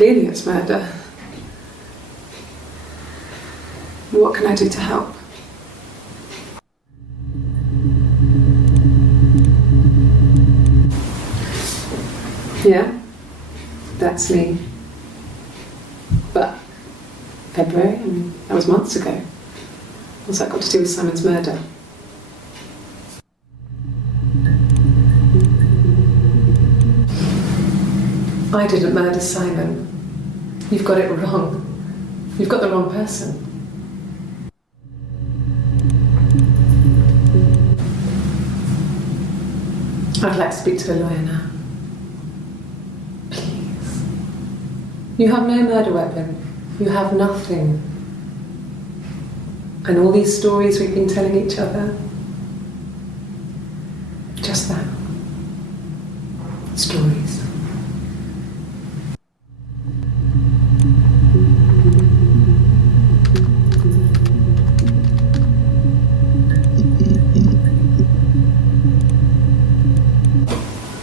Clearly it's murder. What can I do to help? Yeah, that's me. But February, that was months ago. What's that got to do with Simon's murder? I didn't murder Simon. You've got it wrong. You've got the wrong person. I'd like to speak to a lawyer now. Please. You have no murder weapon. You have nothing. And all these stories we've been telling each other, just that. Stories.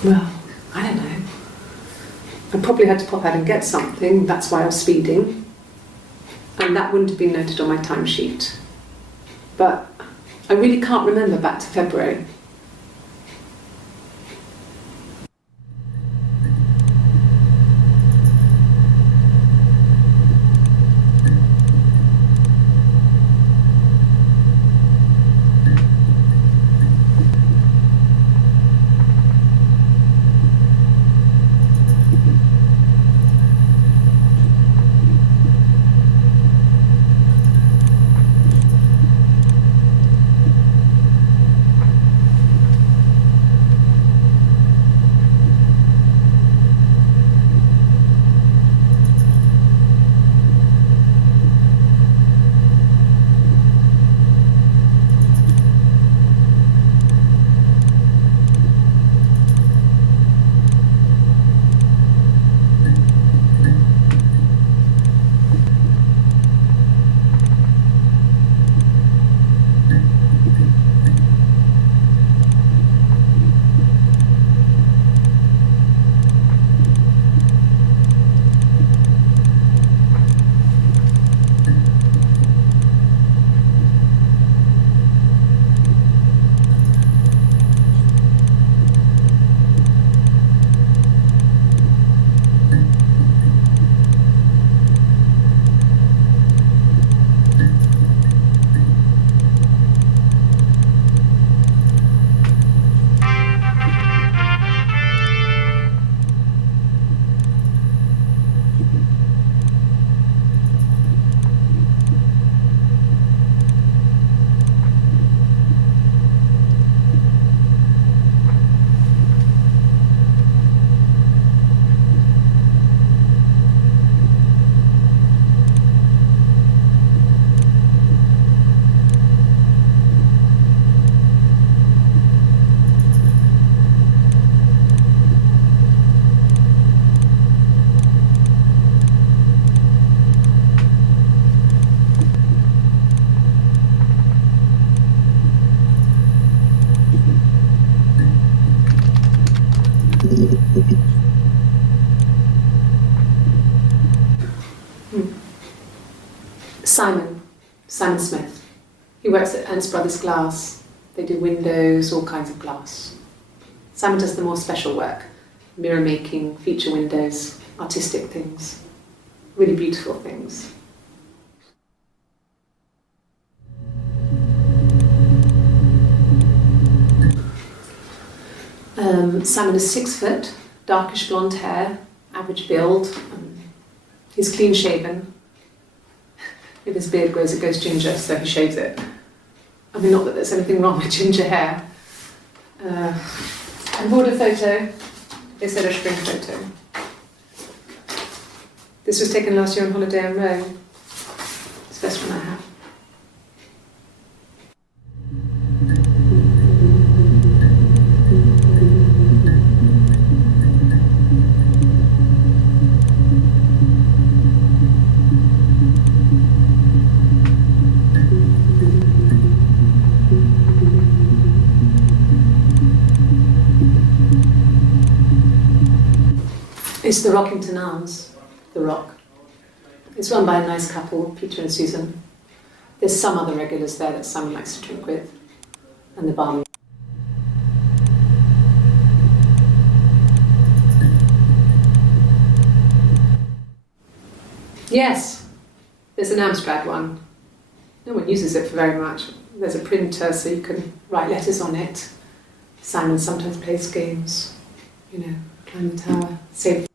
Well, I don't know. I probably had to pop out and get something, that's why I was speeding. And that wouldn't have been noted on my timesheet. But I really can't remember back to February. Simon Smith. He works at Ernst Brothers Glass. They do windows, all kinds of glass. Simon does the more special work, mirror making, feature windows, artistic things, really beautiful things. Simon is 6 foot, darkish blonde hair, average build. He's clean shaven. If his beard grows, it goes ginger, so he shaves it. I mean, not that there's anything wrong with ginger hair. I bought a photo. They said a spring photo. This was taken last year on holiday in Rome. It's the best one I have. It's the Rockington Arms, The Rock. It's run by a nice couple, Peter and Susan. There's some other regulars there that Simon likes to drink with, and the barman. Yes, there's an Amstrad one. No one uses it for very much. There's a printer so you can write letters on it. Simon sometimes plays games, climb the tower, save.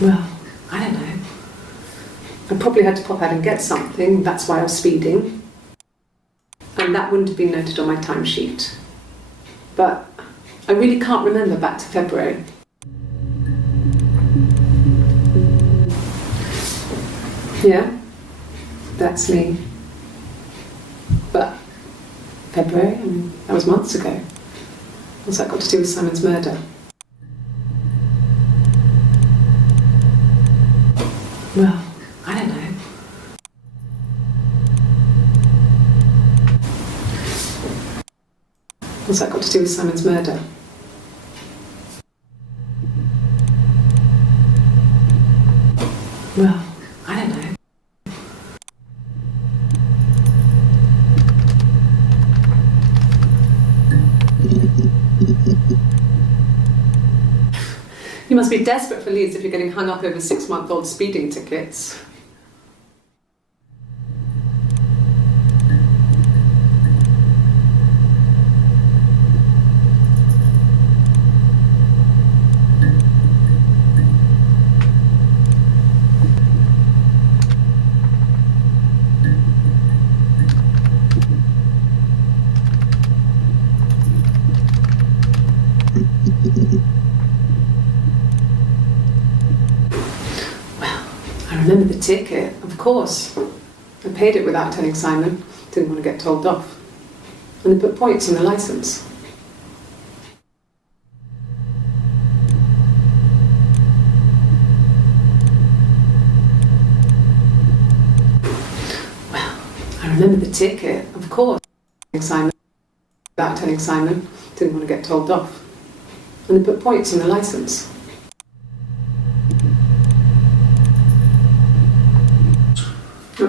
Well, I don't know. I probably had to pop out and get something, that's why I was speeding. And that wouldn't have been noted on my timesheet. But I really can't remember back to February. Yeah, that's me. But February, that was months ago. What's that got to do with Simon's murder? Well, I don't know. What's that got to do with Simon's murder? Well, I don't know. You must be desperate for leads if you're getting hung up over 6-month-old speeding tickets. I remember the ticket, of course. I paid it without telling Simon. Didn't want to get told off. And they put points on the licence. Well, I remember the ticket, of course. Simon, without telling Simon. Didn't want to get told off. And they put points on the licence.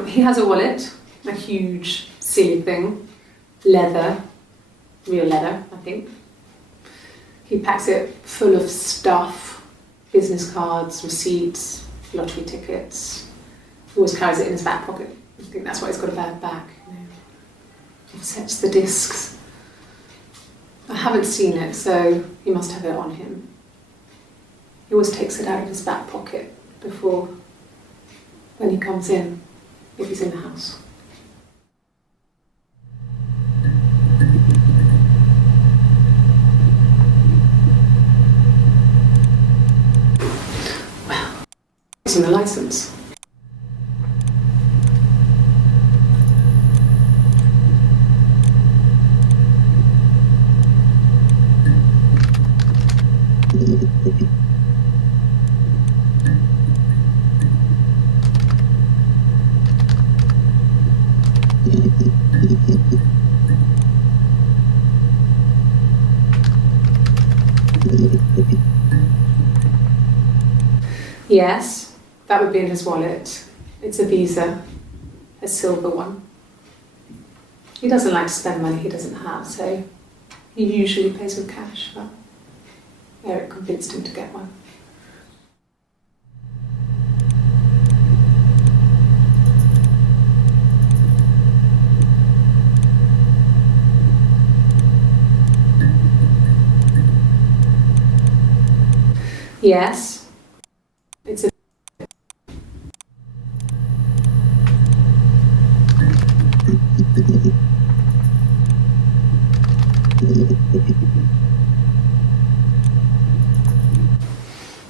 He has a wallet, a huge, silly thing, leather, real leather, I think. He packs it full of stuff, business cards, receipts, lottery tickets. He always carries it in his back pocket. I think that's why he's got a bad back. He sets the discs. I haven't seen it, so he must have it on him. He always takes it out of his back pocket before, when he comes in. If he's in the house. What's on the licence? Yes, that would be in his wallet. It's a Visa, a silver one. He doesn't like to spend money he doesn't have, so he usually pays with cash, but Eric convinced him to get one. Yes, it's a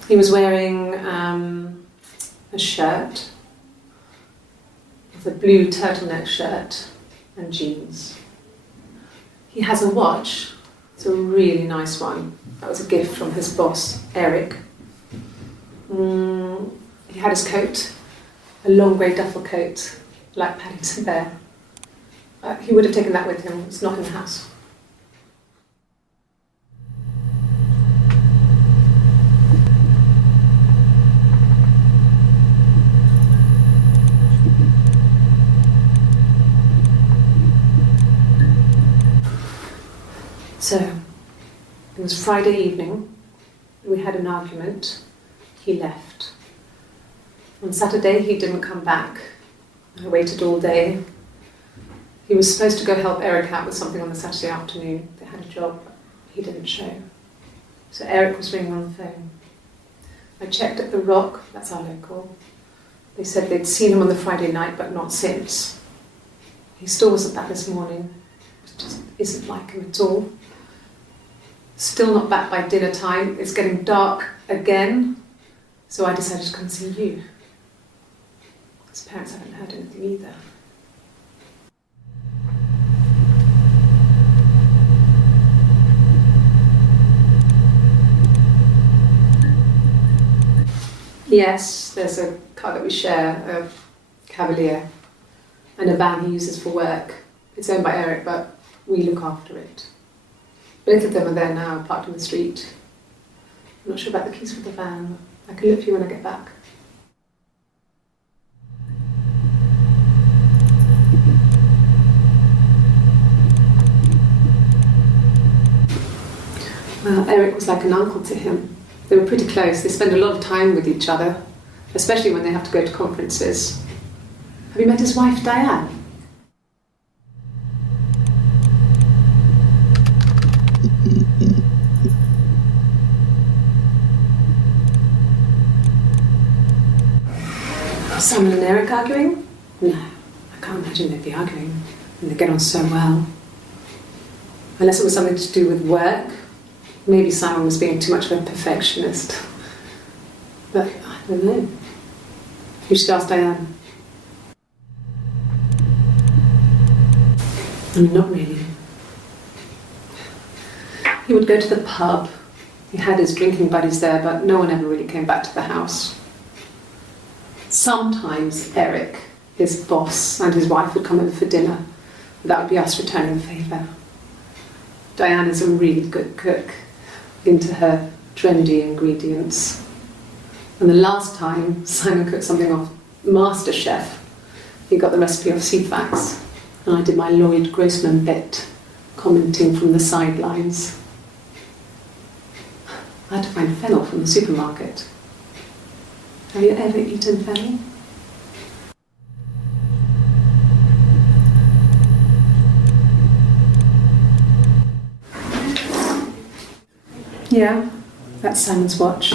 He was wearing a shirt, it's a blue turtleneck shirt and jeans. He has a watch, it's a really nice one. That was a gift from his boss, Eric. He had his coat, a long grey duffel coat, like Paddington Bear. He would have taken that with him, it's not in the house. So, it was Friday evening, we had an argument, he left. On Saturday he didn't come back, I waited all day. He was supposed to go help Eric out with something on the Saturday afternoon, they had a job, he didn't show. So Eric was ringing on the phone. I checked at the Rock, that's our local. They said they'd seen him on the Friday night but not since. He still wasn't back this morning, it just isn't like him at all. Still not back by dinner time, it's getting dark again, so I decided to come see you. His parents haven't heard anything either. Yes, there's a car that we share, a Cavalier, and a van he uses for work. It's owned by Eric, but we look after it. Both of them are there now, parked in the street. I'm not sure about the keys for the van. I can look for you when I get back. Well, Eric was like an uncle to him. They were pretty close. They spend a lot of time with each other, especially when they have to go to conferences. Have you met his wife, Diane? Simon and Eric arguing? No, I can't imagine they'd be arguing. And they get on so well. Unless it was something to do with work. Maybe Simon was being too much of a perfectionist. But I don't know. You should ask Diane. I mean, not really. He would go to the pub. He had his drinking buddies there, but no one ever really came back to the house. Sometimes Eric, his boss, and his wife would come over for dinner. That would be us returning the favour. Diane is a really good cook, into her trendy ingredients. And the last time Simon cooked something off MasterChef, he got the recipe off CFAX, and I did my Lloyd Grossman bit, commenting from the sidelines. I had to find fennel from the supermarket. Have you ever eaten fennel? Yeah, that's Simon's watch.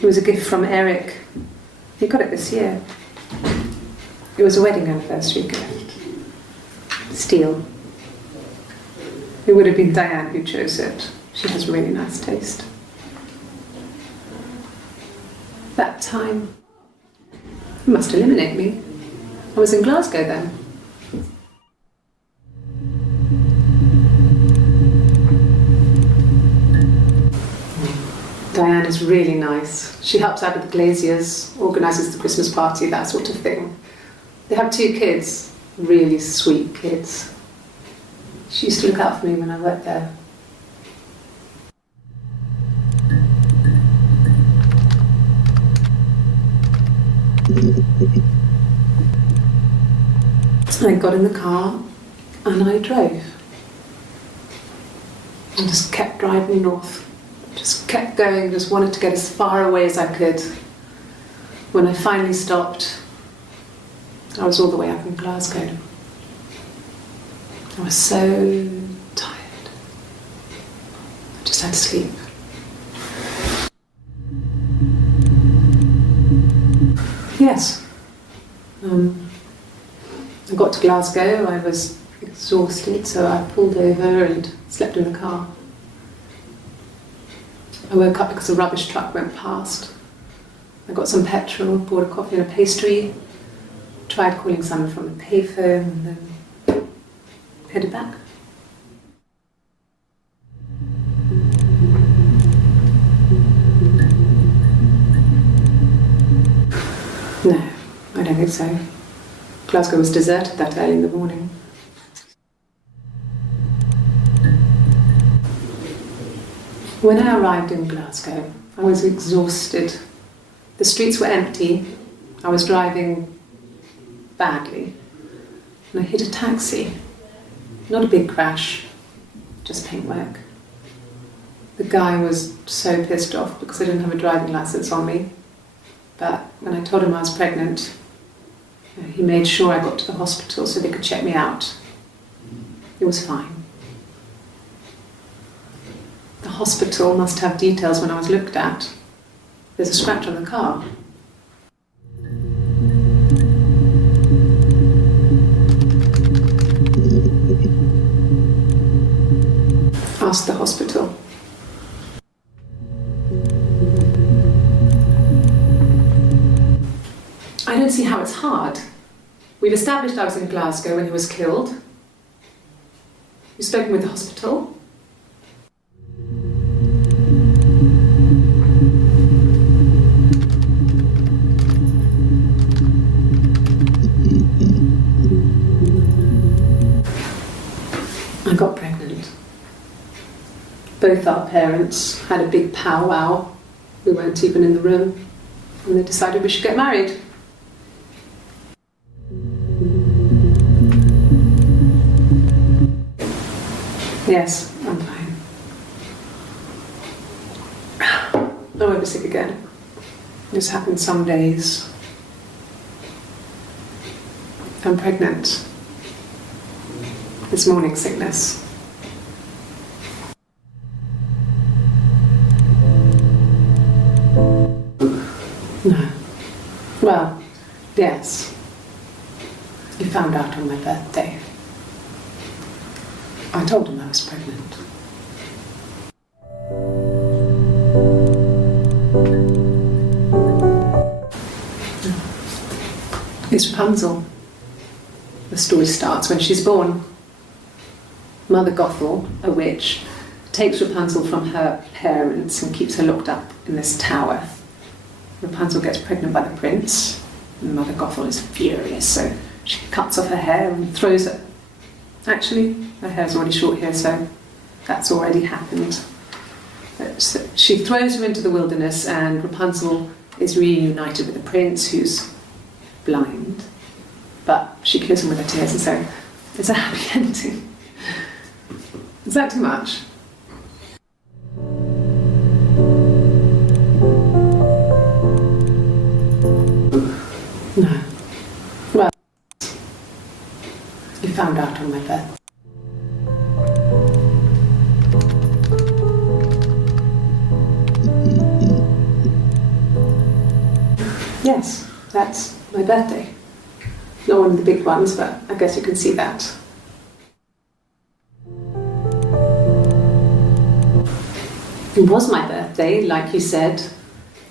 It was a gift from Eric. He got it this year. It was a wedding anniversary gift. Steel. It would have been Diane who chose it. She has really nice taste. That time You must eliminate me. I was in Glasgow then. Diane is really nice. She helps out with the glaziers, organises the Christmas party, that sort of thing. They have 2 kids, really sweet kids. She used to look out for me when I worked there. So I got in the car and I drove. And just kept driving north. Just kept going, just wanted to get as far away as I could. When I finally stopped, I was all the way up in Glasgow. I was so tired. I just had to sleep. Yes. I got to Glasgow, I was exhausted, so I pulled over and slept in the car. I woke up because a rubbish truck went past. I got some petrol, bought a coffee and a pastry, tried calling someone from the payphone, and then headed back. No, I don't think so. Glasgow was deserted that early in the morning. When I arrived in Glasgow, I was exhausted. The streets were empty. I was driving badly. And I hit a taxi. Not a big crash, just paintwork. The guy was so pissed off because I didn't have a driving license on me. But when I told him I was pregnant, he made sure I got to the hospital so they could check me out. It was fine. The hospital must have details when I was looked at. There's a scratch on the car. Ask the hospital. I don't see how it's hard. We've established I was in Glasgow when he was killed. You've spoken with the hospital. I got pregnant. Both our parents had a big powwow. We weren't even in the room. And they decided we should get married. Yes, I'm fine. I won't be sick again. This happens some days. I'm pregnant. It's morning sickness. No. Well, yes. You found out on my birthday. I told him I was pregnant. It's Rapunzel. The story starts when she's born. Mother Gothel, a witch, takes Rapunzel from her parents and keeps her locked up in this tower. Rapunzel gets pregnant by the prince, and Mother Gothel is furious, so she cuts off her hair and throws it. Actually, her hair's already short here, so that's already happened. So she throws her into the wilderness, and Rapunzel is reunited with the prince, who's blind. But she kills him with her tears, and so it's a happy ending. Is that too much? No. Well, you found out on my birthday. Yes, that's my birthday. Not one of the big ones, but I guess you can see that. It was my birthday, like you said.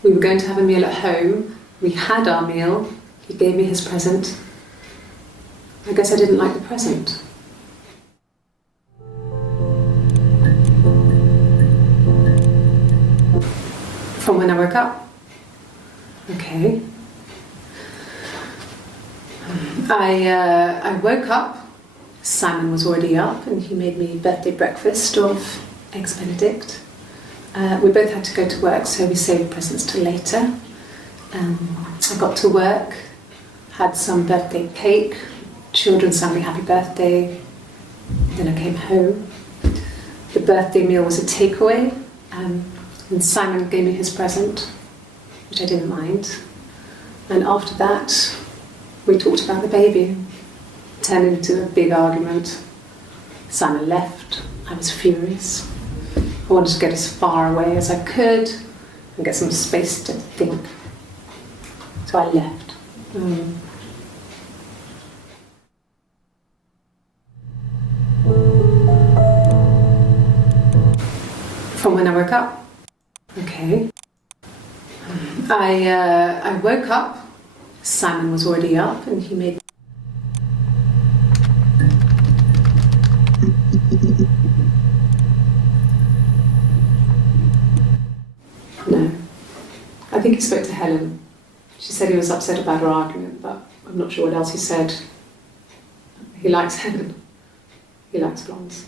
We were going to have a meal at home. We had our meal. He gave me his present. I guess I didn't like the present. From when I woke up. Okay. I woke up, Simon was already up and he made me birthday breakfast of Eggs Benedict. We both had to go to work, so we saved presents till later. I got to work, had some birthday cake, children sang me happy birthday, then I came home. The birthday meal was a takeaway, and Simon gave me his present, which I didn't mind. And after that, we talked about the baby. It turned into a big argument. Simon left. I was furious. I wanted to get as far away as I could and get some space to think. So I left. From when I woke up. Okay. I woke up, Simon was already up and he made No. I think he spoke to Helen. She said he was upset about her argument, but I'm not sure what else he said. He likes Helen. He likes blondes.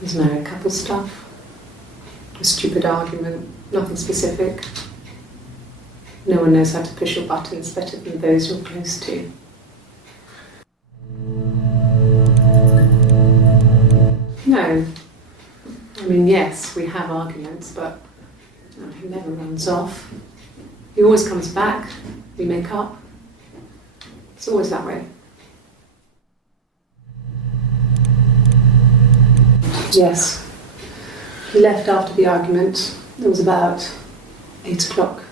There's married couple stuff, a stupid argument, nothing specific. No one knows how to push your buttons better than those you're close to. No. I mean, yes, we have arguments, but he never runs off. He always comes back, we make up. It's always that way. Yes. He left after the argument. It was about 8 o'clock.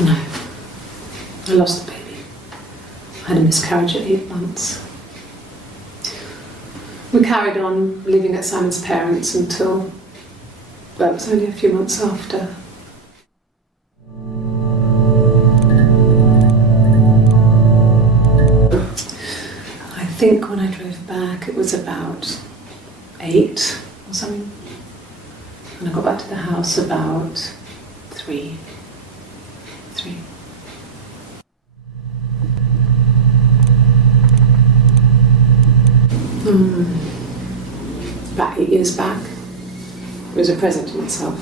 No. I lost the baby. I had a miscarriage at 8 months. We carried on living at Simon's parents until, well, it was only a few months after. I think when I drove back it was about 8 or something. And I got back to the house about 3. About 8 years back. It was a present to myself.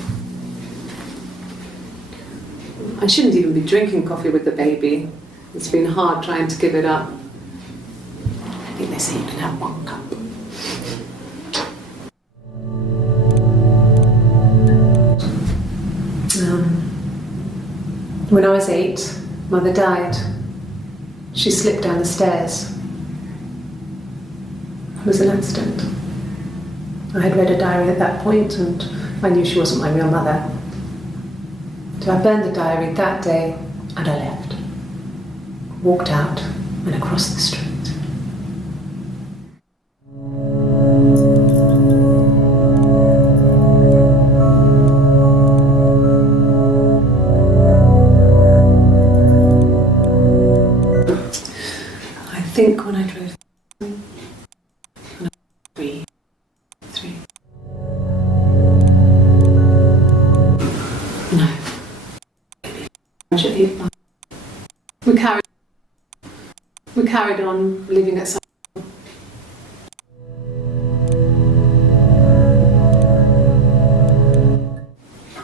I shouldn't even be drinking coffee with the baby. It's been hard trying to give it up. I think they say you can have 1 cup. When I was 8, Mother died. She slipped down the stairs. It was an accident. I had read a diary at that point and I knew she wasn't my real mother. So I burned the diary that day and I left. Walked out and across the street. I think when I drove 3. No. We carried on living at some.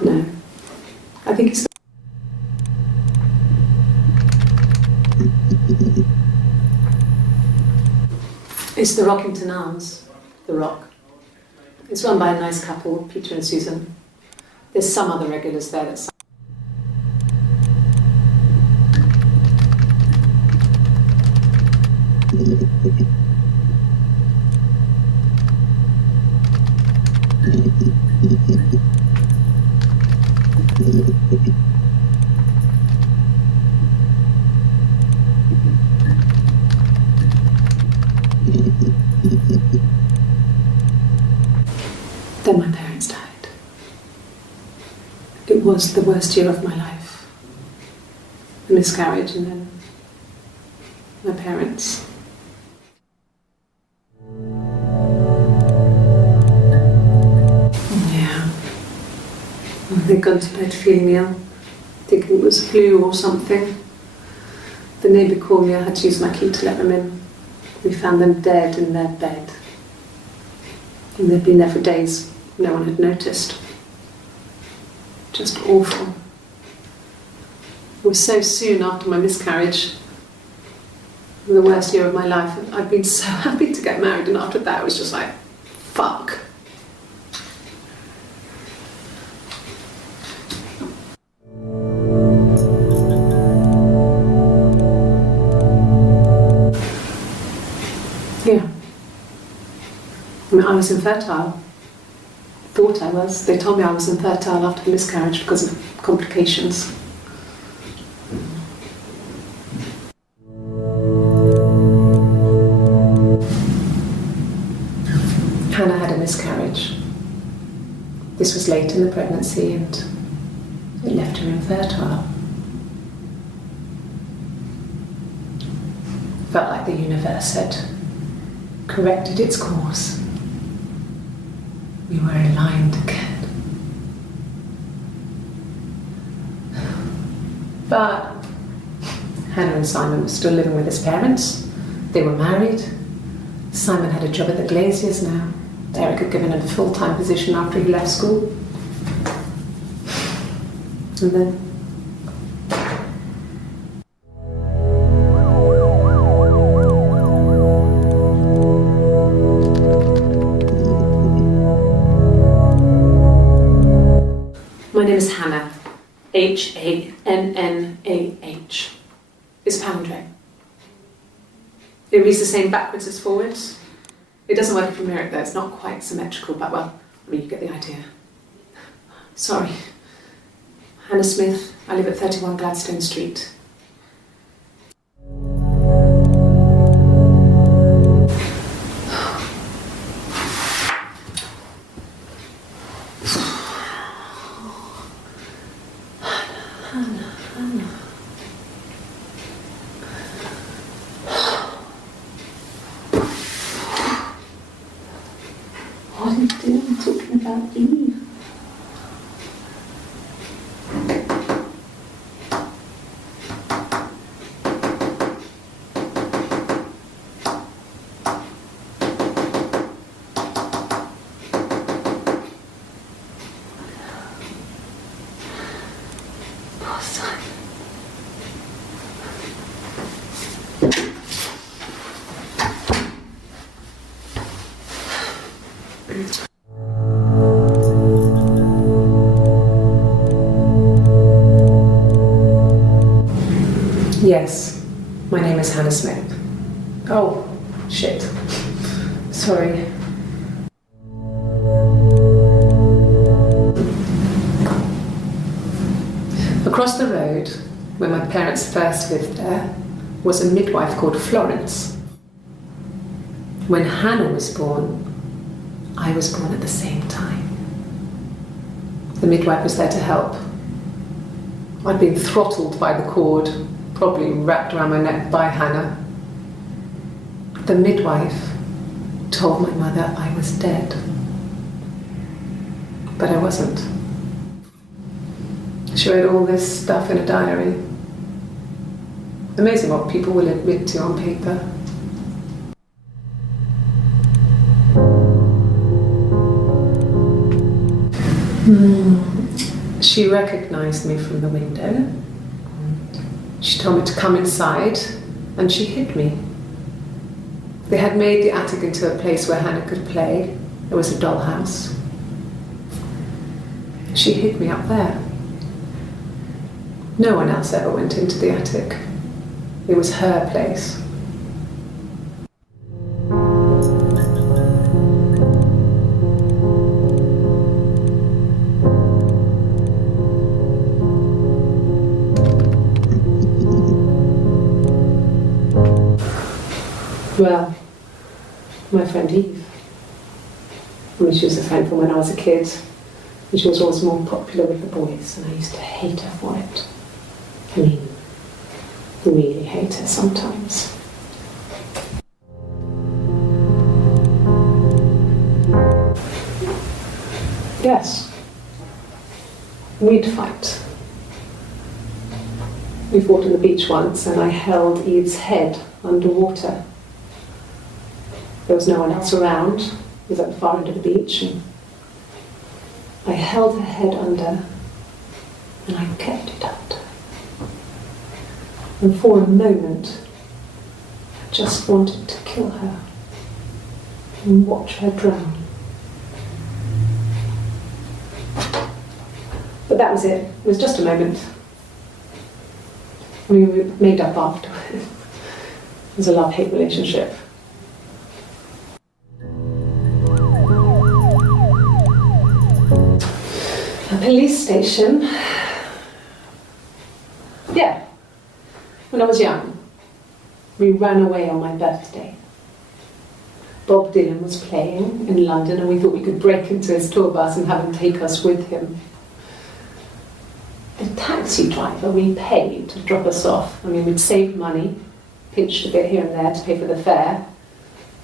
No. I think it's the Rockington Arms, the Rock. It's run by a nice couple, Peter and Susan. There's some other regulars there that's Then my parents died. It was the worst year of my life. A miscarriage and then my parents. Yeah. They'd gone to bed feeling ill, thinking it was flu or something. The neighbour called me, I had to use my key to let them in. We found them dead in their bed. And they'd been there for days. No one had noticed. Just awful. It was so soon after my miscarriage, the worst year of my life. I'd been so happy to get married, and after that it was just like, fuck. Yeah. I mean, I was infertile. Thought I was. They told me I was infertile after the miscarriage because of complications. Hannah had a miscarriage. This was late in the pregnancy and it left her infertile. Felt like the universe had corrected its course. We were aligned again. But Hannah and Simon were still living with his parents. They were married. Simon had a job at the Glaziers now. Eric had given him a full-time position after he left school. And then my name is Hannah, H-A-N-N-A-H. It's a palindrome. It reads the same backwards as forwards. It doesn't work if you mirror it though, it's not quite symmetrical, but well, I mean, you get the idea. Sorry. Hannah Smith, I live at 31 Gladstone Street. What are you doing talking about Eve? Poor Simon. Yes, my name is Hannah Smith. Oh, shit. Sorry. Across the road, where my parents first lived there, was a midwife called Florence. When Hannah was born, I was born at the same time. The midwife was there to help. I'd been throttled by the cord, probably wrapped around my neck by Hannah. The midwife told my mother I was dead. But I wasn't. She wrote all this stuff in a diary. Amazing what people will admit to on paper. She recognized me from the window. She told me to come inside, and she hid me. They had made the attic into a place where Hannah could play. There was a dollhouse. She hid me up there. No one else ever went into the attic. It was her place. Well, my friend Eve. I mean, she was a friend from when I was a kid, and she was always more popular with the boys, and I used to hate her for it. I mean, really hate her sometimes. Yes, we'd fight. We fought on the beach once, and I held Eve's head underwater. There was no one else around. It was at the far end of the beach, and I held her head under, and I kept it under. And for a moment, I just wanted to kill her and watch her drown. But that was it. It was just a moment. We were made up after. It was a love-hate relationship. A police station. Yeah. When I was young, we ran away on my birthday. Bob Dylan was playing in London, and we thought we could break into his tour bus and have him take us with him. The taxi driver we paid to drop us off, I mean, we'd saved money, pinched a bit here and there to pay for the fare.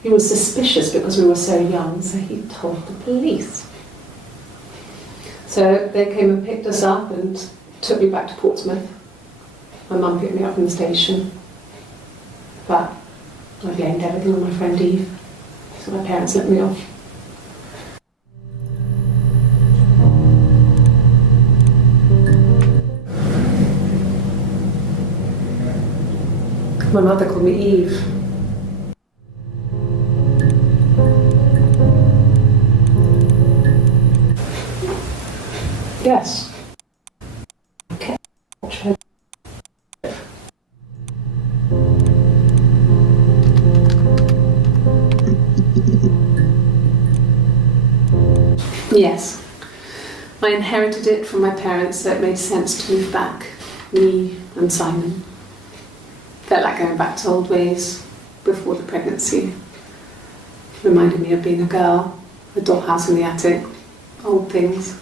He was suspicious because we were so young, so he told the police. So they came and picked us up and took me back to Portsmouth. My mum picked me up from the station. But I blamed everything on my friend Eve, so my parents let me off. My mother called me Eve. Yes. Okay. Yes. I inherited it from my parents, so it made sense to move back. Me and Simon. Felt like going back to old ways before the pregnancy. Reminded me of being a girl, a dollhouse in the attic, old things.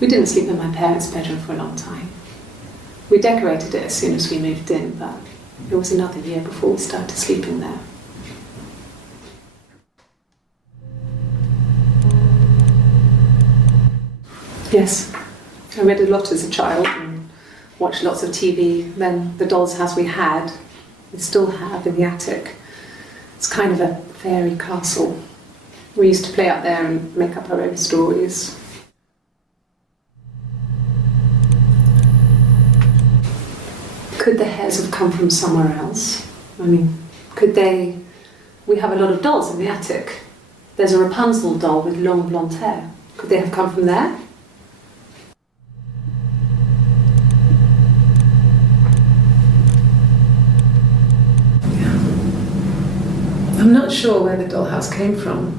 We didn't sleep in my parents' bedroom for a long time. We decorated it as soon as we moved in, but it was another year before we started sleeping there. Yes, I read a lot as a child and watched lots of TV. Then the doll's house we still have in the attic. It's kind of a fairy castle. We used to play up there and make up our own stories. Could the hairs have come from somewhere else? I mean, could they... We have a lot of dolls in the attic. There's a Rapunzel doll with long blonde hair. Could they have come from there? I'm not sure where the dollhouse came from.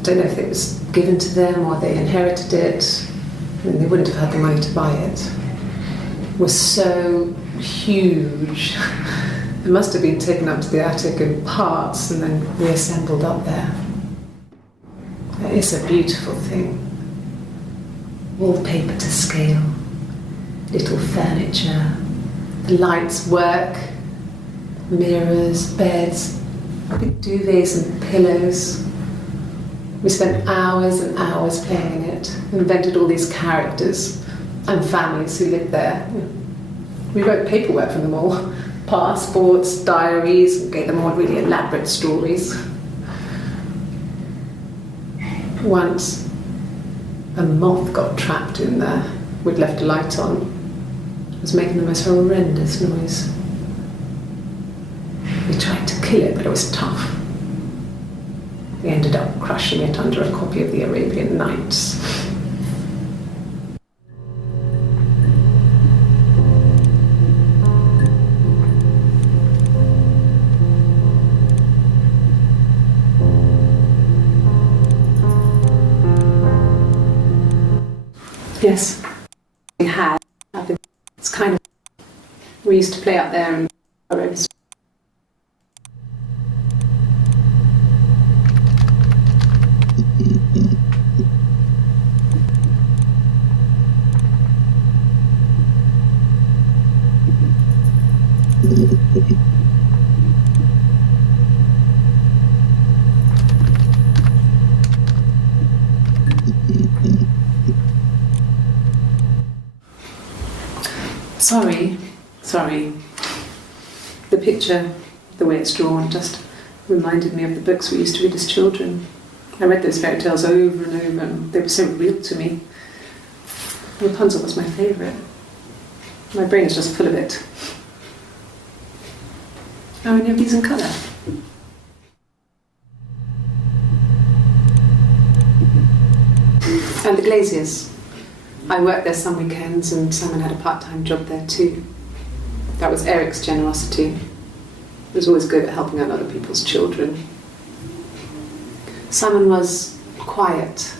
I don't know if it was given to them or they inherited it. I mean, they wouldn't have had the money to buy it. It was so huge. It must have been taken up to the attic in parts and then reassembled up there. It's a beautiful thing. Wallpaper to scale, little furniture, the lights work, mirrors, beds, big duvets and pillows. We spent hours and hours playing in it, invented all these characters and families who lived there. We wrote paperwork from them all, passports, diaries, gave them all really elaborate stories. Once, a moth got trapped in there. We'd left a light on. It was making the most horrendous noise. We tried to kill it, but it was tough. We ended up crushing it under a copy of the Arabian Nights. Yes, we had. It's kind of... We used to play up there and Sorry. The picture, the way it's drawn, just reminded me of the books we used to read as children. I read those fairy tales over and over, and they were so real to me. Rapunzel was my favourite. My brain is just full of it. Are any of these in colour? And the Glaziers. I worked there some weekends, and Simon had a part-time job there too. That was Eric's generosity. He was always good at helping out other people's children. Simon was quiet,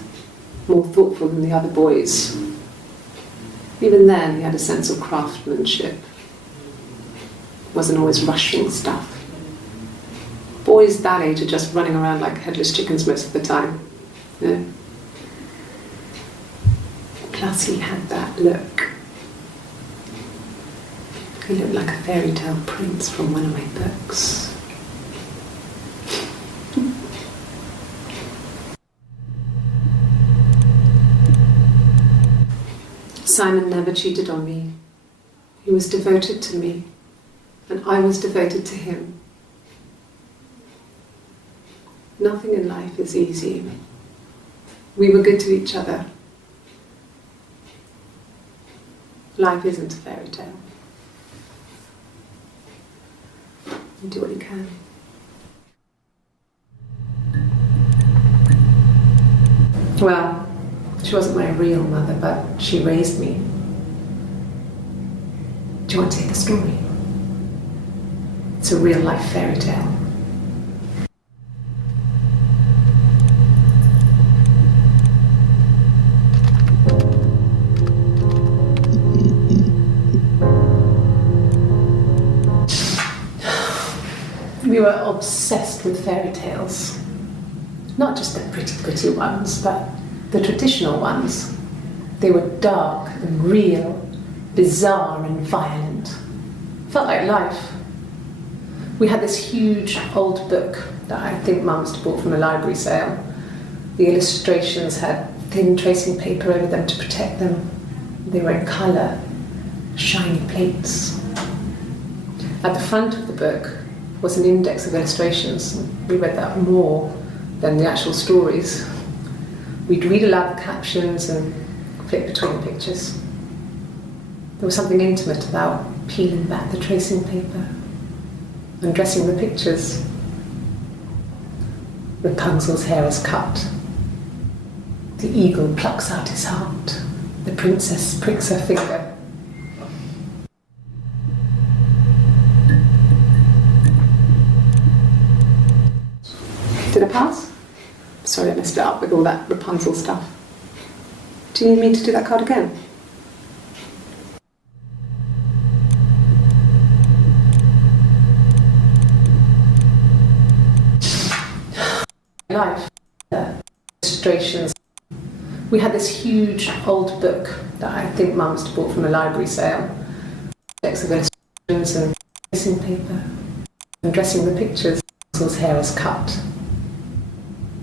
more thoughtful than the other boys. Even then, he had a sense of craftsmanship. Wasn't always rushing stuff. Boys that age are just running around like headless chickens most of the time. You know? Plus, he had that look. He looked like a fairy tale prince from one of my books. Simon never cheated on me. He was devoted to me, and I was devoted to him. Nothing in life is easy. We were good to each other. Life isn't a fairy tale. You do what you can. Well, she wasn't my real mother, but she raised me. Do you want to hear the story? It's a real life fairy tale. We were obsessed with fairy tales. Not just the pretty ones, but the traditional ones. They were dark and real, bizarre and violent. Felt like life. We had this huge old book that I think Mum must have bought from a library sale. The illustrations had thin tracing paper over them to protect them. They were in colour, shiny plates. At the front of the book was an index of illustrations. We read that more than the actual stories. We'd read aloud the captions and flip between the pictures. There was something intimate about peeling back the tracing paper, undressing the pictures. Rapunzel's hair is cut. The eagle plucks out his heart. The princess pricks her finger. Did I pass? Sorry, I messed it up with all that Rapunzel stuff. Do you need me to do that card again? Life. Illustrations. We had this huge old book that I think Mum must have bought from a library sale. Index of illustrations and tracing paper. Undressing the pictures. Rapunzel's hair is cut.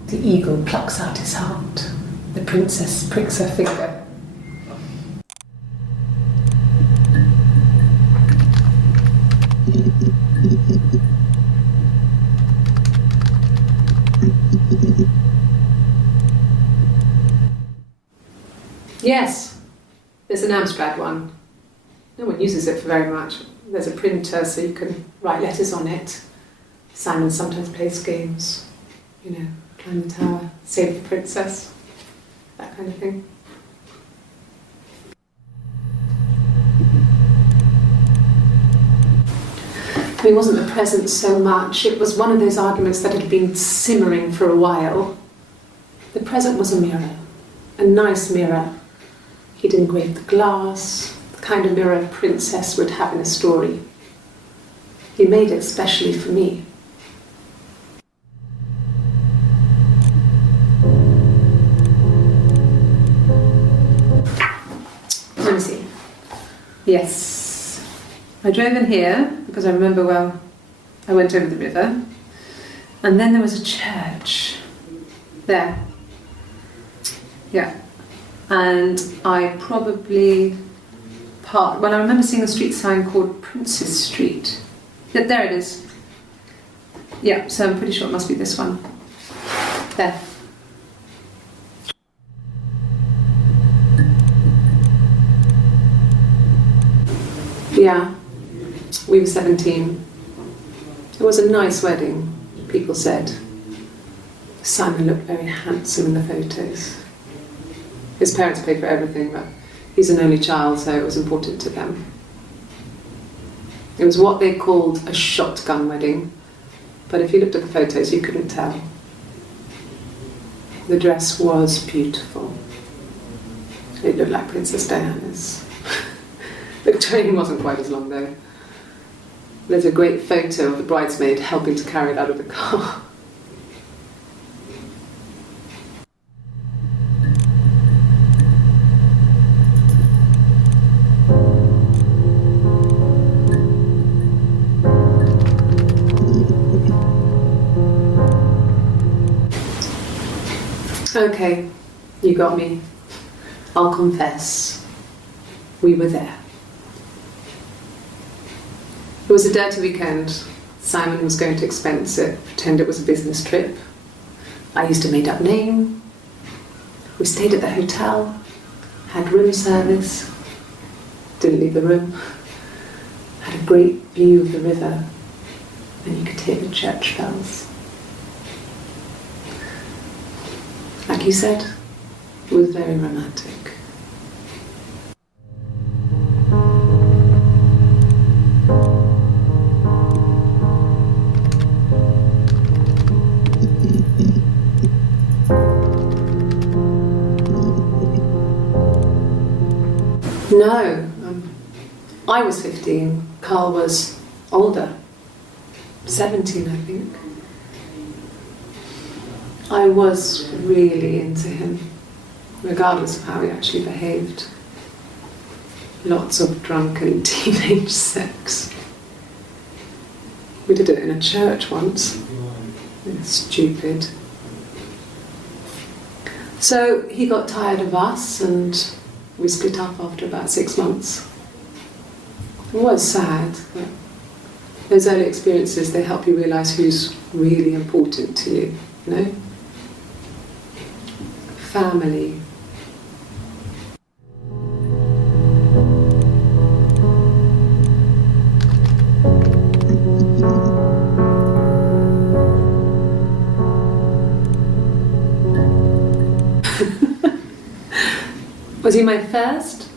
The eagle plucks out his heart. The princess pricks her finger. Yes, there's an Amstrad one. No one uses it for very much. There's a printer so you can write letters on it. Simon sometimes plays games, you know, climb the tower, save the princess, that kind of thing. It wasn't the present so much, it was one of those arguments that had been simmering for a while. The present was a mirror, a nice mirror. He'd engraved the glass, the kind of mirror a princess would have in a story. He made it specially for me. Let me see. Yes. I drove in here because I remember well I went over the river, and then there was a church there. Yeah, and I probably parked. Well, I remember seeing a street sign called Princess Street. Yeah, there it is. Yeah, so I'm pretty sure it must be this one. There. Yeah, we were 17. It was a nice wedding, people said. Simon looked very handsome in the photos. His parents paid for everything, but he's an only child, so it was important to them. It was what they called a shotgun wedding, but if you looked at the photos, you couldn't tell. The dress was beautiful. It looked like Princess Diana's. The train wasn't quite as long though. There's a great photo of the bridesmaid helping to carry it out of the car. Okay, you got me. I'll confess. We were there. It was a dirty weekend. Simon was going to expense it, pretend it was a business trip. I used a made-up name. We stayed at the hotel, had room service, didn't leave the room, had a great view of the river, and you could hear the church bells. Like you said, it was very romantic. No, I was 15, Carl was older, 17 I think. I was really into him, regardless of how he actually behaved. Lots of drunken teenage sex. We did it in a church once. It's stupid. So he got tired of us and we split up after about 6 months. It was sad, but those early experiences, they help you realise who's really important to you, you know? Family. Was he my first?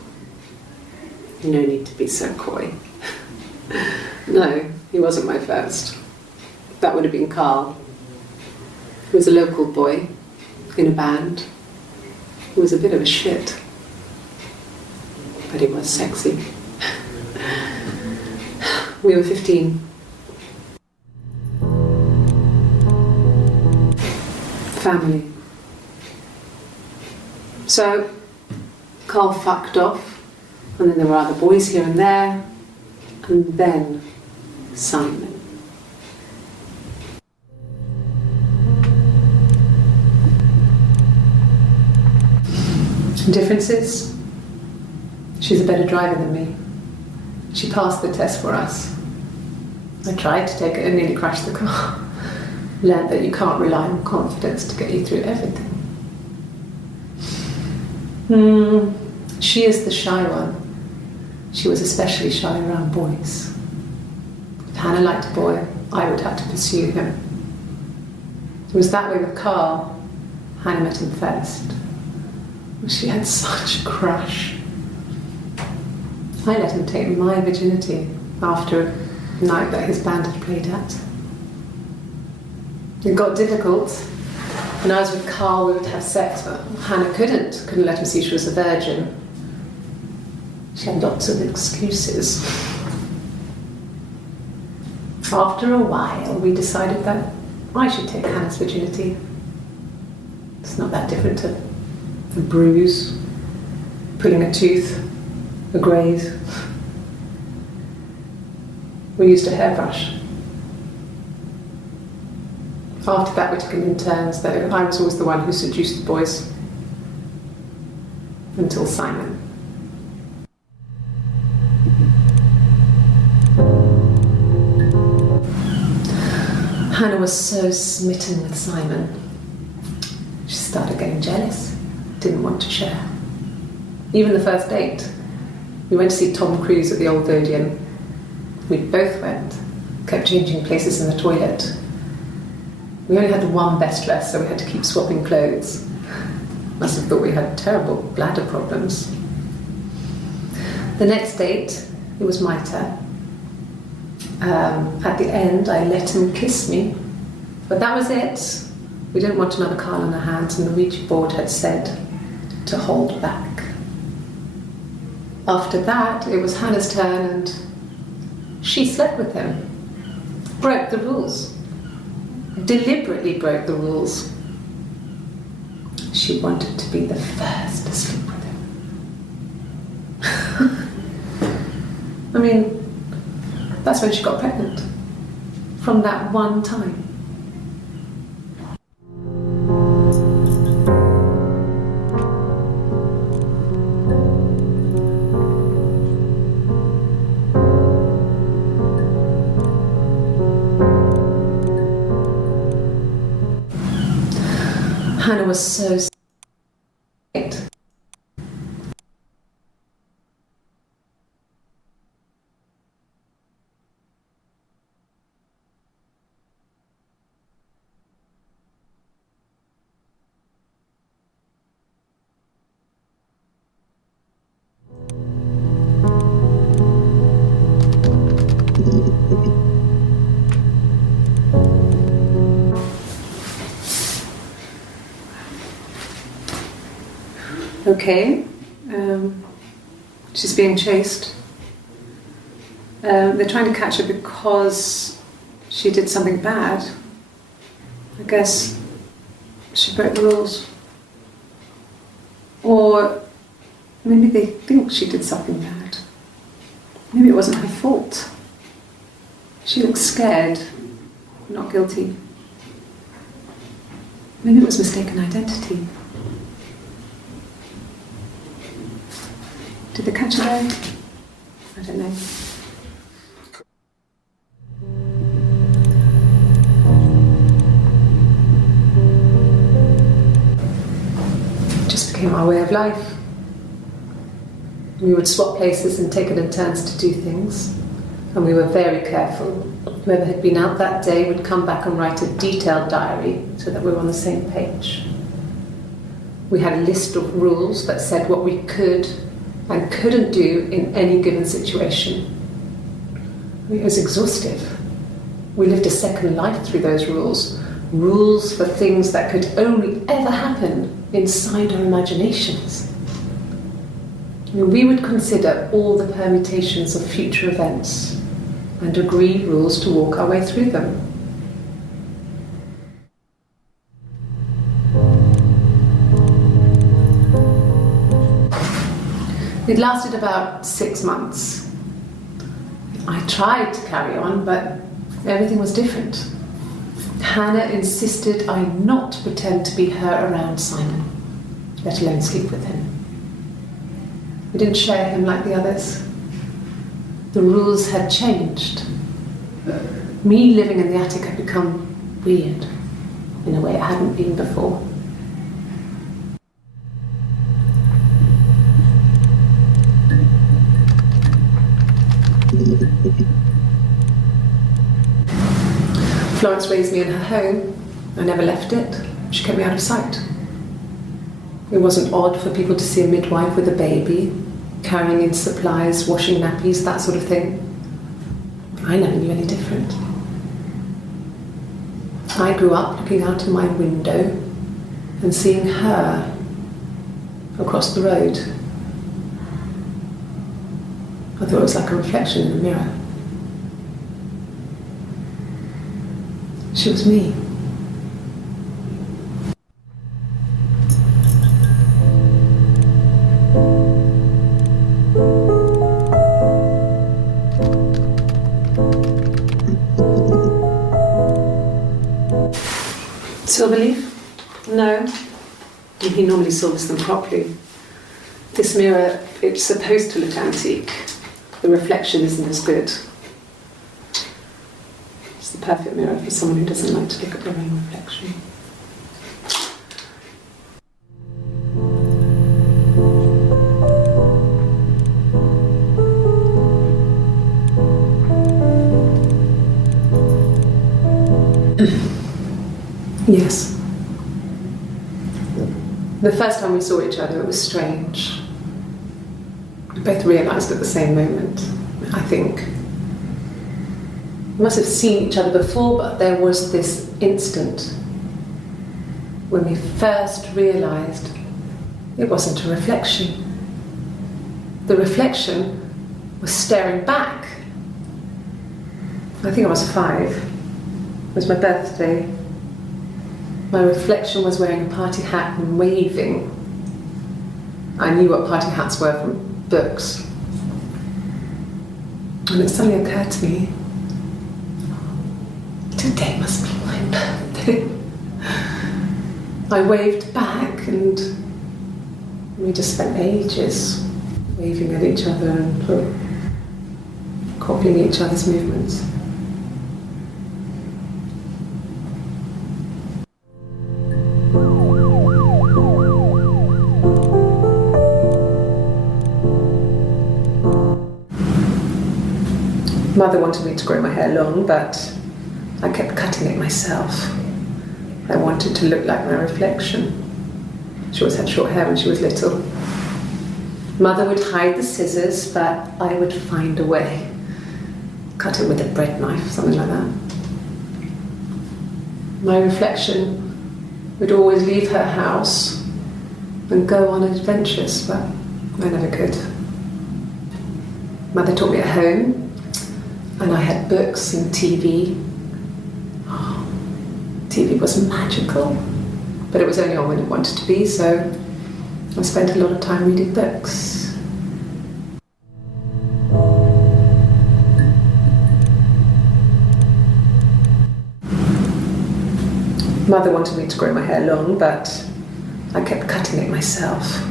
No need to be so coy. No, he wasn't my first. That would have been Carl. He was a local boy in a band. He was a bit of a shit, but he was sexy. We were 15. Family. So, Carl fucked off, and then there were other boys here and there, and then Simon. Differences? She's a better driver than me. She passed the test for us. I tried to take it and nearly crashed the car. Learned that you can't rely on confidence to get you through everything. She is the shy one. She was especially shy around boys. If Hannah liked a boy, I would have to pursue him. It was that way with Carl. Hannah met him first. She had such a crush. I let him take my virginity after a night that his band had played at. It got difficult. When I was with Carl, we would have sex, but Hannah couldn't let him see she was a virgin. She had lots of excuses. After a while, we decided that I should take Hannah's virginity. It's not that different to a bruise, pulling a tooth, a graze. We used a hairbrush. After that, we took it in turns, though. I was always the one who seduced the boys. Until Simon. Hannah was so smitten with Simon. She started getting jealous, didn't want to share. Even the first date, we went to see Tom Cruise at the Old Odeon. We both went, kept changing places in the toilet. We only had one best dress, so we had to keep swapping clothes. Must have thought we had terrible bladder problems. The next date, it was my turn. At the end, I let him kiss me, but that was it. We didn't want another Carl on our hands, and the Ouija board had said to hold back. After that, it was Hannah's turn, and she slept with him. Broke the rules. Deliberately broke the rules. She wanted to be the first to sleep with him. I mean, that's when she got pregnant. From that one time. Hannah was so scared. Okay, she's being chased. They're trying to catch her because she did something bad. I guess she broke the rules. Or maybe they think she did something bad. Maybe it wasn't her fault. She looks scared, not guilty. Maybe it was mistaken identity. Did they catch her there? I don't know. It just became our way of life. We would swap places and take it in turns to do things. And we were very careful. Whoever had been out that day would come back and write a detailed diary so that we were on the same page. We had a list of rules that said what we could and couldn't do in any given situation. It was exhaustive. We lived a second life through those rules. Rules for things that could only ever happen inside our imaginations. We would consider all the permutations of future events and agree rules to walk our way through them. It lasted about 6 months. I tried to carry on, but everything was different. Hannah insisted I not pretend to be her around Simon, let alone sleep with him. We didn't share him like the others. The rules had changed. Me living in the attic had become weird in a way it hadn't been before. Florence raised me in her home. I never left it. She kept me out of sight. It wasn't odd for people to see a midwife with a baby, carrying in supplies, washing nappies, that sort of thing. I never knew any different. I grew up looking out of my window and seeing her across the road. I thought it was like a reflection in a mirror. She was me. Silver leaf? No. He normally silvers them properly. This mirror, it's supposed to look antique. The reflection isn't as good. It's the perfect mirror for someone who doesn't like to look at their own reflection. Yes. The first time we saw each other, it was strange. We both realised at the same moment, I think. We must have seen each other before, but there was this instant when we first realised it wasn't a reflection. The reflection was staring back. I think I was 5. It was my birthday. My reflection was wearing a party hat and waving. I knew what party hats were from books. And it suddenly occurred to me, today must be my birthday. I waved back and we just spent ages waving at each other and copying each other's movements. Mother wanted me to grow my hair long, but I kept cutting it myself. I wanted to look like my reflection. She always had short hair when she was little. Mother would hide the scissors, but I would find a way. Cut it with a bread knife, something like that. My reflection would always leave her house and go on adventures, but I never could. Mother taught me at home, and I had books and TV. Oh, TV was magical, but it was only on when it wanted to be, so I spent a lot of time reading books. Mother wanted me to grow my hair long, but I kept cutting it myself.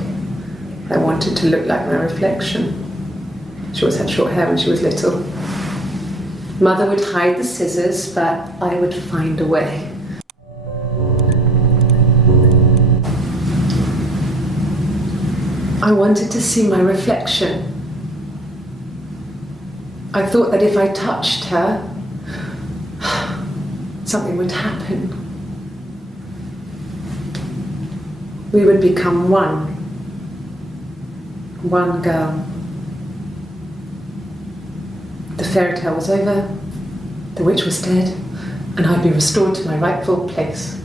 I wanted to look like my reflection. She always had short hair when she was little. Mother would hide the scissors, but I would find a way. I wanted to see my reflection. I thought that if I touched her, something would happen. We would become one girl. The fairy tale was over, the witch was dead, and I'd be restored to my rightful place.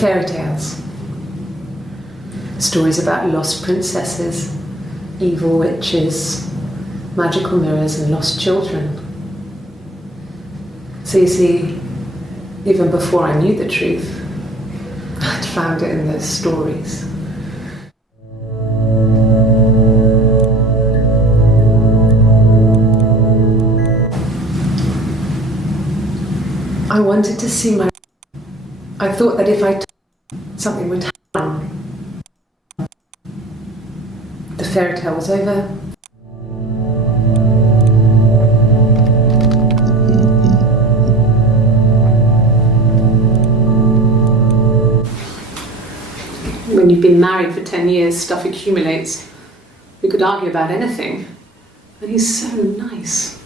Fairy tales. Stories about lost princesses, evil witches, magical mirrors and lost children. So you see, even before I knew the truth, I'd found it in those stories. I wanted to see my... I thought that if I something would happen. The fairy tale was over. When you've been married for 10 years, stuff accumulates. We could argue about anything. And he's so nice.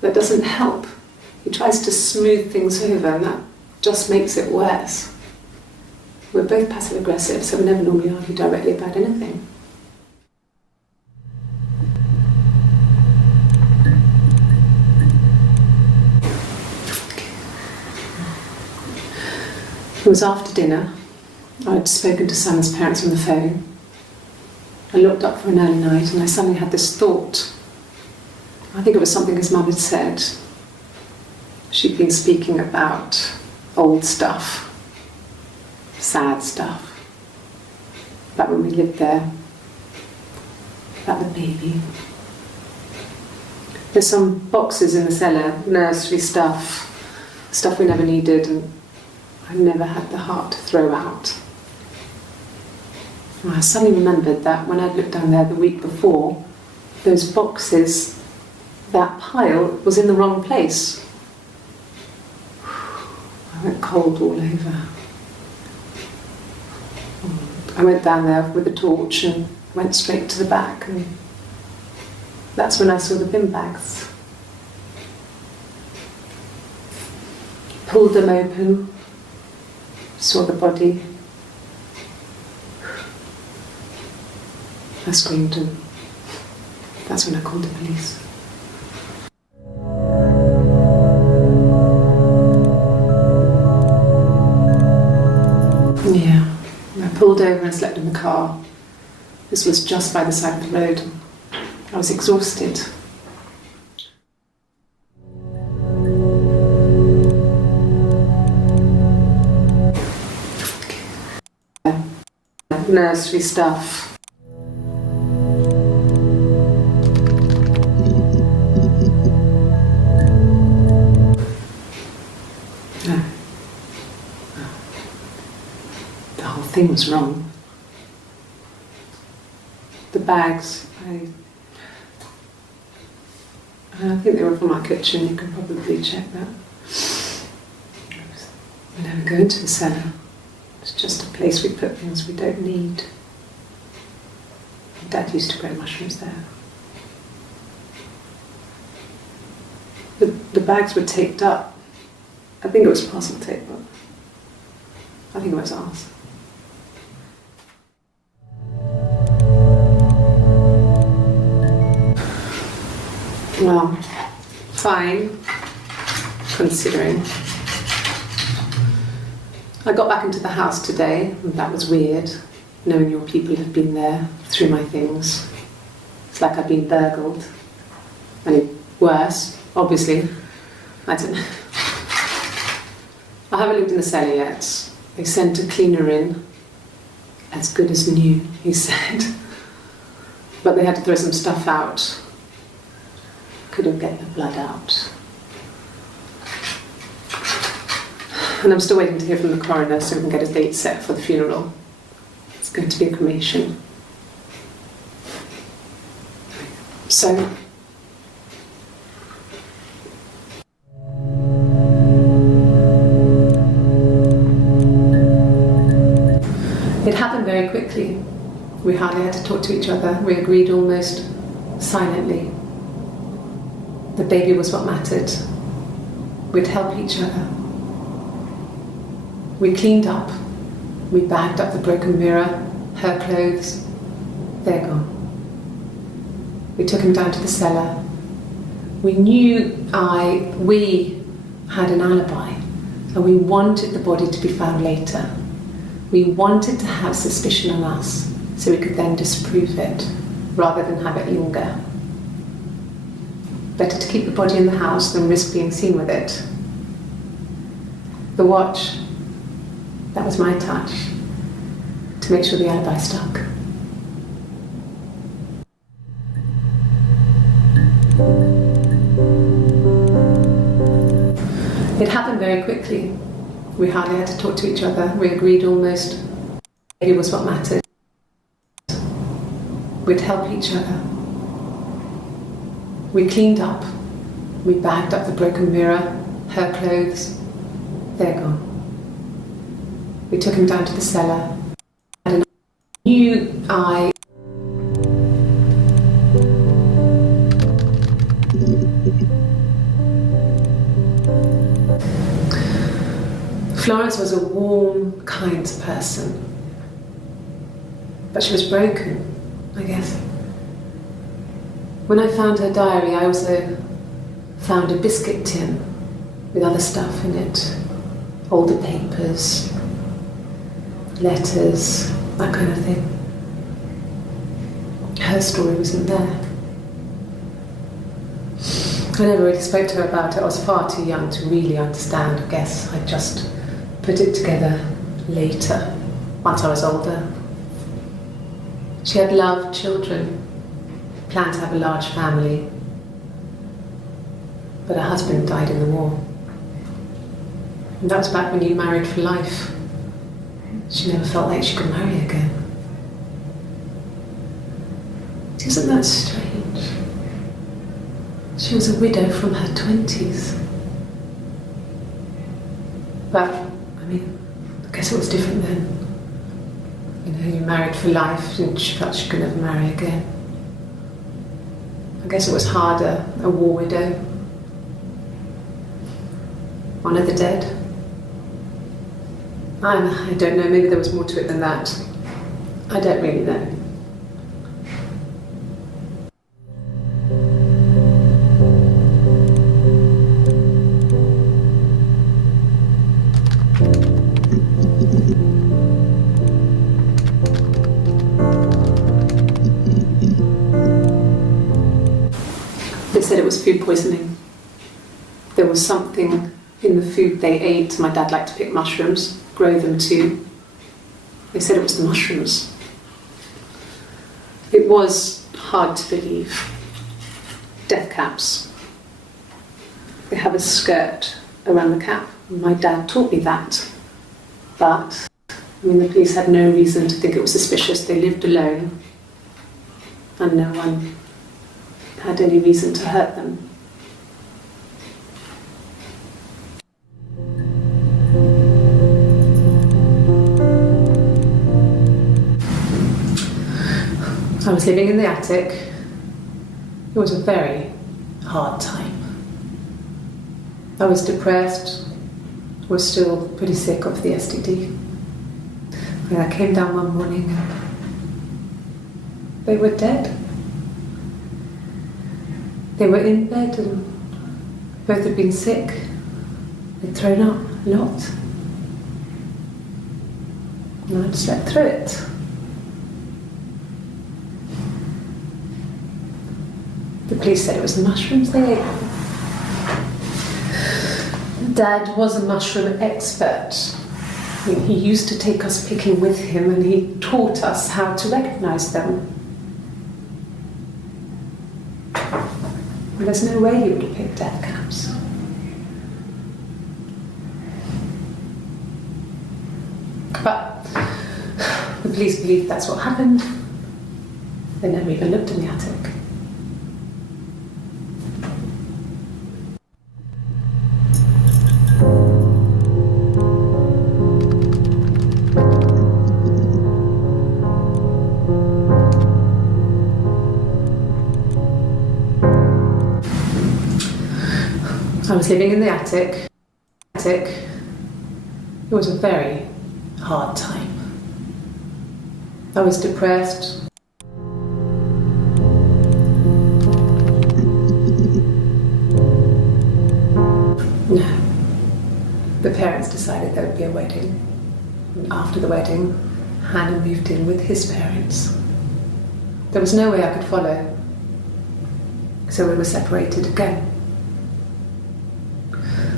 That doesn't help. He tries to smooth things over, and that just makes it worse. We're both passive aggressive, so we never normally argue directly about anything. It was after dinner. I'd spoken to Simon's parents on the phone. I looked up for an early night and I suddenly had this thought. I think it was something his mum had said. she'd been speaking about old stuff, sad stuff, about when we lived there, about the baby. There's some boxes in the cellar, nursery stuff we never needed, and I never had the heart to throw out. And I suddenly remembered that when I'd looked down there the week before, those boxes, that pile was in the wrong place. I went cold all over. I went down there with a torch and went straight to the back, and that's when I saw the bin bags. Pulled them open, saw the body. I screamed, and that's when I called the police. Yeah, I pulled over and slept in the car. This was just by the side of the road. I was exhausted. Nursery stuff. No. The whole thing was wrong. The bags, I think they were from our kitchen. You can probably check that. We never go into the cellar. It's just a place we put things we don't need. Dad used to grow mushrooms there. The bags were taped up. I think it was parcel tape, but I think it was ours. Well, fine, considering. I got back into the house today, and that was weird, knowing your people have been there through my things. It's like I've been burgled. I mean, worse, obviously. I don't know. I haven't lived in the cellar yet. They sent a cleaner in, as good as new, he said. But they had to throw some stuff out. Couldn't get the blood out. And I'm still waiting to hear from the coroner so we can get a date set for the funeral. It's going to be a cremation. So, it happened very quickly. We hardly had to talk to each other. We agreed almost silently. The baby was what mattered. We'd help each other. We cleaned up. We bagged up the broken mirror, her clothes. They're gone. We took him down to the cellar. We had an alibi, and we wanted the body to be found later. We wanted to have suspicion on us, so we could then disprove it, rather than have it linger. Better to keep the body in the house than risk being seen with it. The watch, that was my touch, to make sure the alibi stuck. It happened very quickly. We hardly had to talk to each other. We agreed almost. It was what mattered. We'd help each other. We cleaned up. We bagged up the broken mirror, her clothes. They're gone. We took him down to the cellar. And Florence was a warm, kind person. But she was broken, I guess. When I found her diary, I also found a biscuit tin with other stuff in it. Older papers, letters, that kind of thing. Her story wasn't there. I never really spoke to her about it. I was far too young to really understand, I guess. I just put it together later, once I was older. She had loved children, planned to have a large family, but her husband died in the war. And that was back when you married for life. She never felt like she could marry again. Isn't that strange? She was a widow from her 20s. But, I mean, I guess it was different then. You know, you married for life and she felt she could never marry again. I guess it was harder, a war widow. One of the dead. I don't know, maybe there was more to it than that. I don't really know. They said it was food poisoning. There was something in the food they ate. My dad liked to pick mushrooms, grow them too. They said it was the mushrooms. It was hard to believe. Death caps. They have a skirt around the cap. My dad taught me that. But, I mean, the police had no reason to think it was suspicious. They lived alone. And no one had any reason to hurt them. I was living in the attic. It was a very hard time. I was depressed, was still pretty sick of the STD. And I came down one morning and they were dead. They were in bed and both had been sick. They'd thrown up a lot. And I'd slept through it. The police said it was the mushrooms they ate. Dad was a mushroom expert. I mean, he used to take us picking with him and he taught us how to recognise them. There's no way you would have picked death caps. But the police believe that's what happened. They never even looked in the attic. I was living in the attic. It was a very hard time. I was depressed. No. The parents decided there would be a wedding. And after the wedding, Hannah moved in with his parents. There was no way I could follow. So we were separated again.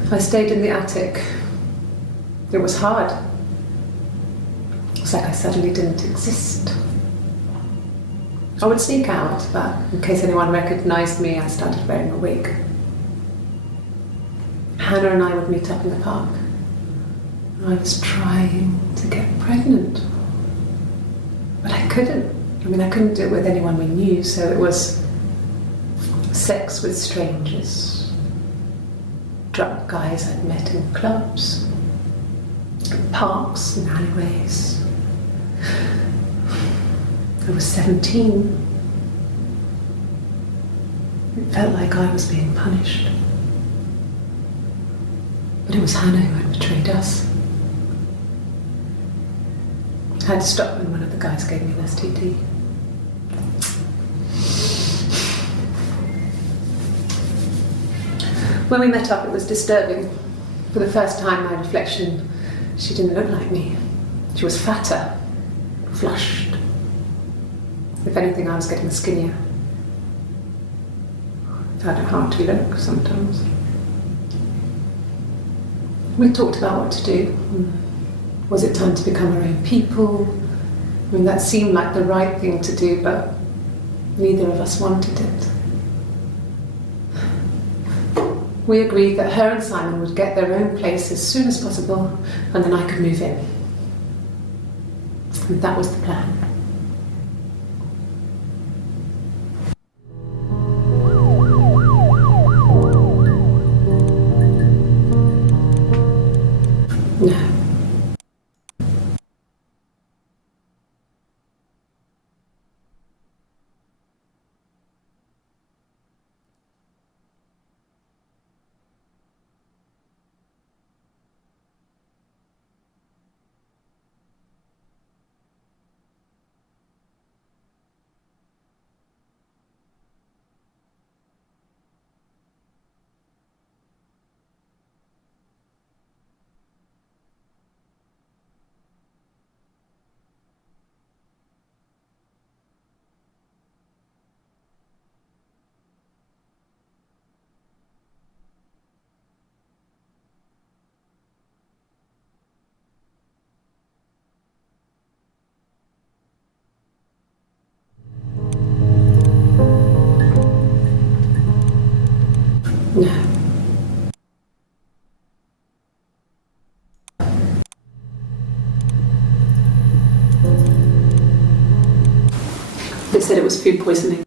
I stayed in the attic. It was hard. It's like I suddenly didn't exist. I would sneak out, but in case anyone recognised me, I started wearing a wig. Hannah and I would meet up in the park. I was trying to get pregnant. But I couldn't. I mean, I couldn't do it with anyone we knew, so it was sex with strangers. Drunk guys I'd met in clubs, in parks and alleyways. I was 17. It felt like I was being punished. But it was Hannah who had betrayed us. I had to stop when one of the guys gave me an STD. When we met up, it was disturbing. For the first time, my reflection, she didn't look like me. She was fatter, flushed. If anything, I was getting skinnier. found it hard to look sometimes. We talked about what to do. Was it time to become our own people? I mean, that seemed like the right thing to do, but neither of us wanted it. We agreed that her and Simon would get their own place as soon as possible, and then I could move in. And that was the plan. No. No. They said it was food poisoning.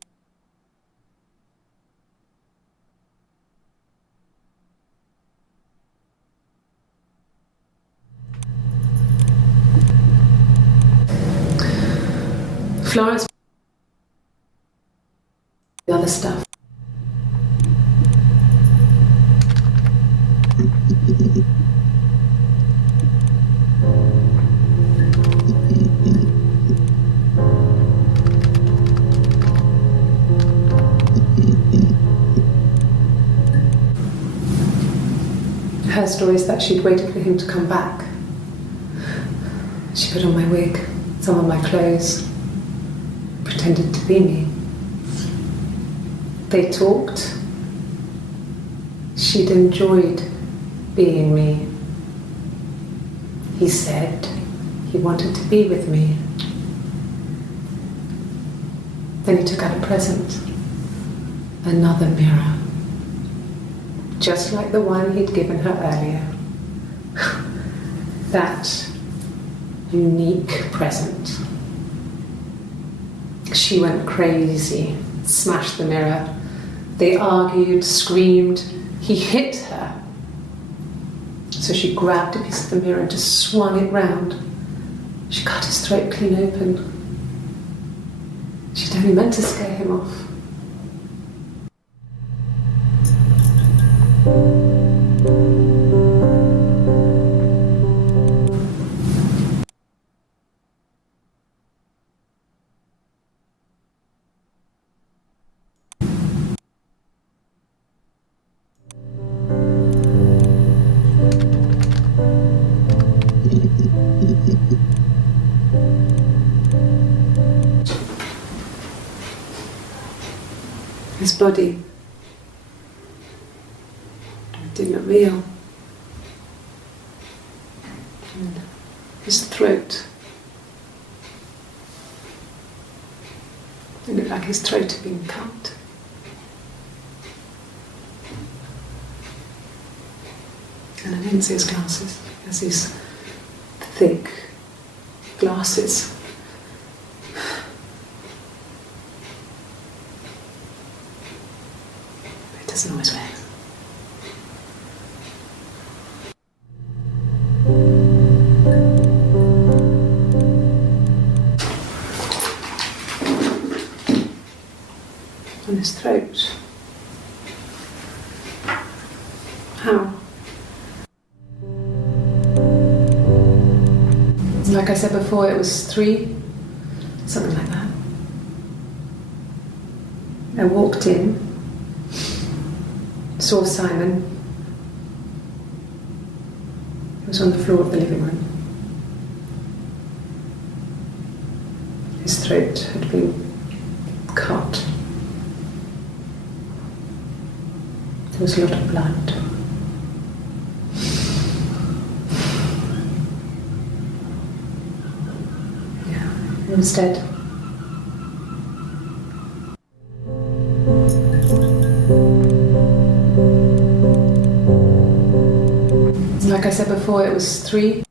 Florence, the other stuff. Her story is that she'd waited for him to come back. She put on my wig, some of my clothes, pretended to be me. They talked. She'd enjoyed being me. He said he wanted to be with me. Then he took out a present, another mirror, just like the one he'd given her earlier. That unique present. She went crazy, smashed the mirror. They argued, screamed. He hit her. So she grabbed a piece of the mirror and just swung it round. She cut his throat clean open. She'd only meant to scare him off. His body didn't look real. And his throat, it looked like his throat had been cut. And I didn't see his glasses. He has these thick glasses. He doesn't always wear. On his throat. How? Like I said before, it was 3, something like that. I walked in, saw Simon. He was on the floor of the living room. His throat had been cut. There was a lot of blood. Yeah, he was dead. Like I said before, it was 3.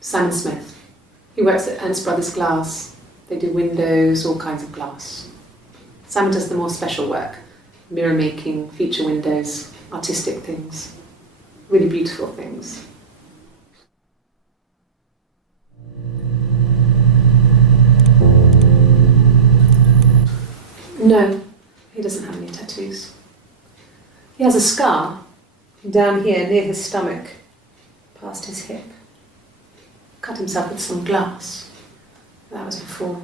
Simon Smith. He works at Ernst Brothers Glass. They do windows, all kinds of glass. Simon does the more special work, mirror making, feature windows, artistic things, really beautiful things. No, he doesn't have any tattoos. He has a scar down here near his stomach, past his hip. Cut himself with some glass. That was before,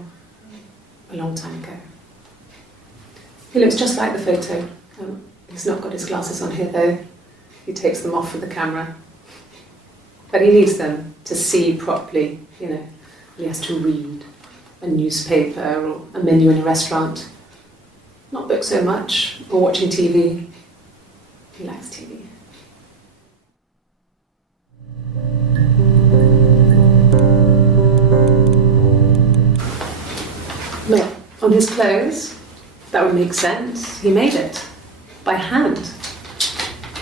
a long time ago. He looks just like the photo. He's not got his glasses on here though. He takes them off for the camera. But he needs them to see properly, you know. He has to read a newspaper or a menu in a restaurant. Not books so much, or watching TV. He likes TV. Look, on his clothes, that would make sense. He made it by hand.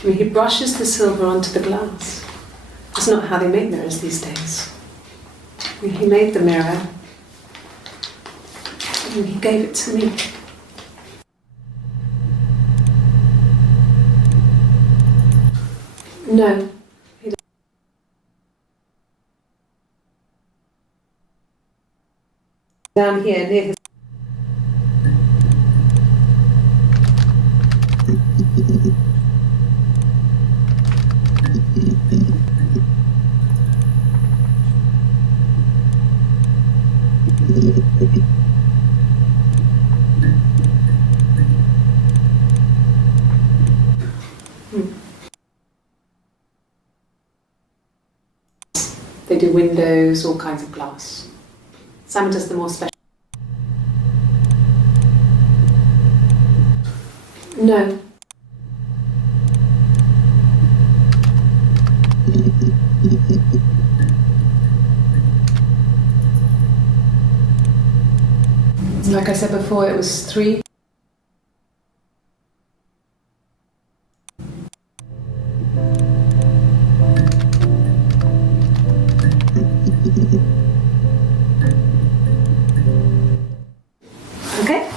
I mean, he brushes the silver onto the glass. It's not how they make mirrors these days. I mean, he made the mirror and he gave it to me. No, he doesn't. Down here near his They do windows, all kinds of glass. Simon does the more special. No. Like I said before, it was 3. Okay.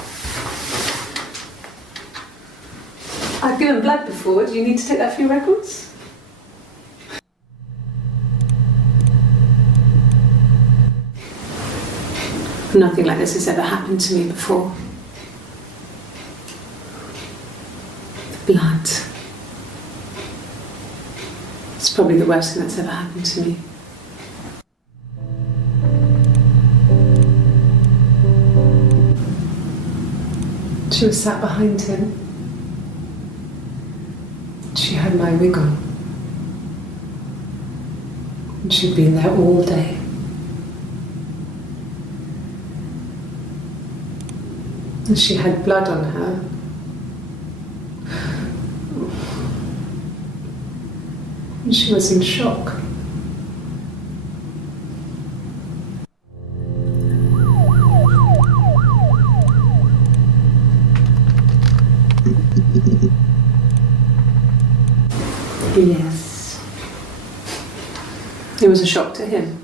I've given blood before. Do you need to take that for your records? Nothing like this has ever happened to me before. The blood. It's probably the worst thing that's ever happened to me. She was sat behind him. She had my wig on. And she'd been there all day. And she had blood on her. And she was in shock. Yes. It was a shock to him.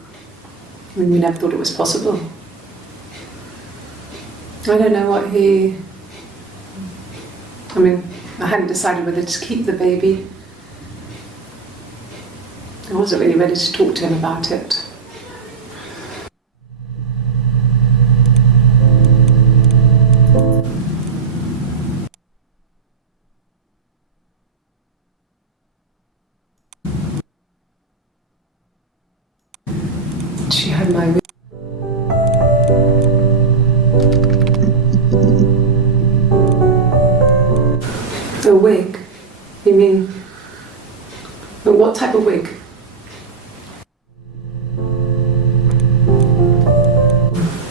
I mean, we never thought it was possible. I don't know what he... I mean, I hadn't decided whether to keep the baby. I wasn't really ready to talk to him about it. my wig. A wig? You mean, what type of wig?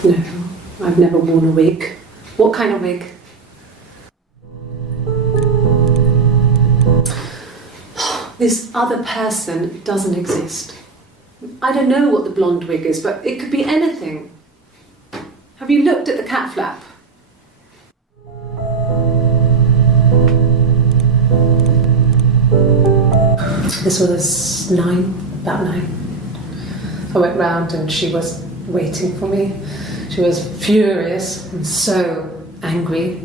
No, I've never worn a wig. What kind of wig? This other person doesn't exist. I don't know what the blonde wig is, but it could be anything. Have you looked at the cat flap? This was about 9. I went round and she was waiting for me. She was furious and so angry,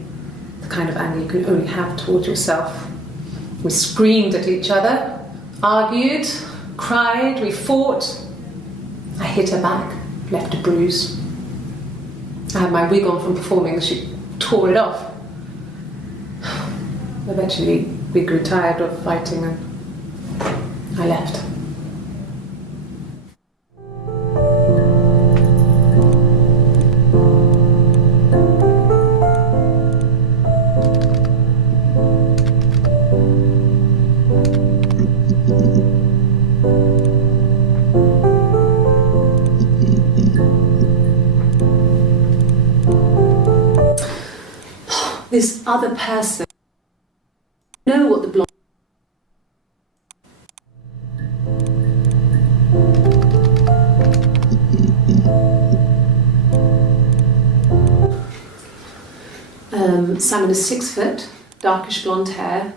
the kind of anger you can only have towards yourself. We screamed at each other, argued, cried, we fought. I hit her back, left a bruise. I had my wig on from performing and she tore it off. Eventually we grew tired of fighting and I left. This other person, know what the blonde. Simon is 6 foot, darkish blonde hair.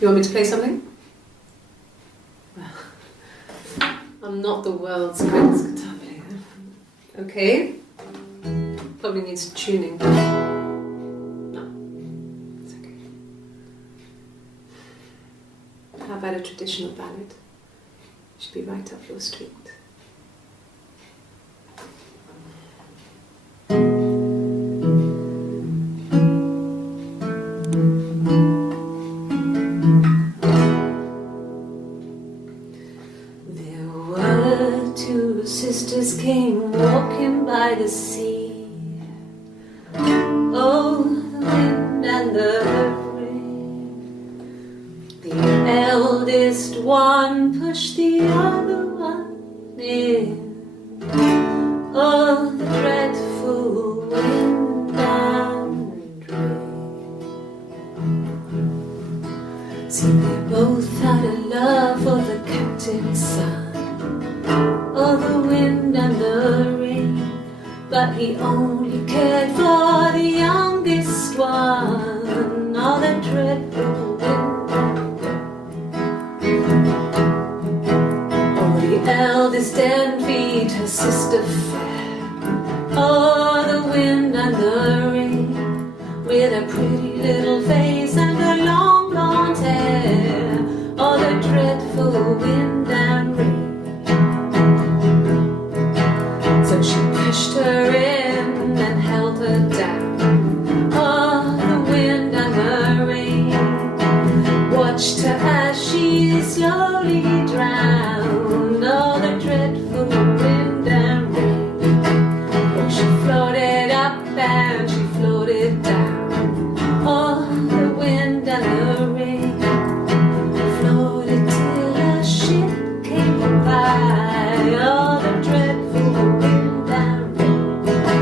You want me to play something? Well, I'm not the world's greatest guitar player. Okay. Probably needs tuning. No, it's okay. How about a traditional ballad? Should be right up your street. Two sisters came walking by the sea. Oh, the wind and the rain. The eldest one pushed the other one in. Oh, the dreadful wind and rain. See, they both had a love for the captain's son. Oh, the wind and the rain, but he only cared for the youngest one. Oh, the dreadful wind and rain. Oh, the eldest envied her sister fair. Oh, the wind and the rain, with a pretty little face and her long blonde hair. Oh, the dreadful wind and rain. So she pushed her in and held her down. Oh, the wind and the rain watched her as she slowly drowned. Oh, the dreadful wind and rain. Oh, she floated up and she floated down. Oh, the wind and the rain floated till a ship came by. Oh, the dreadful wind and rain.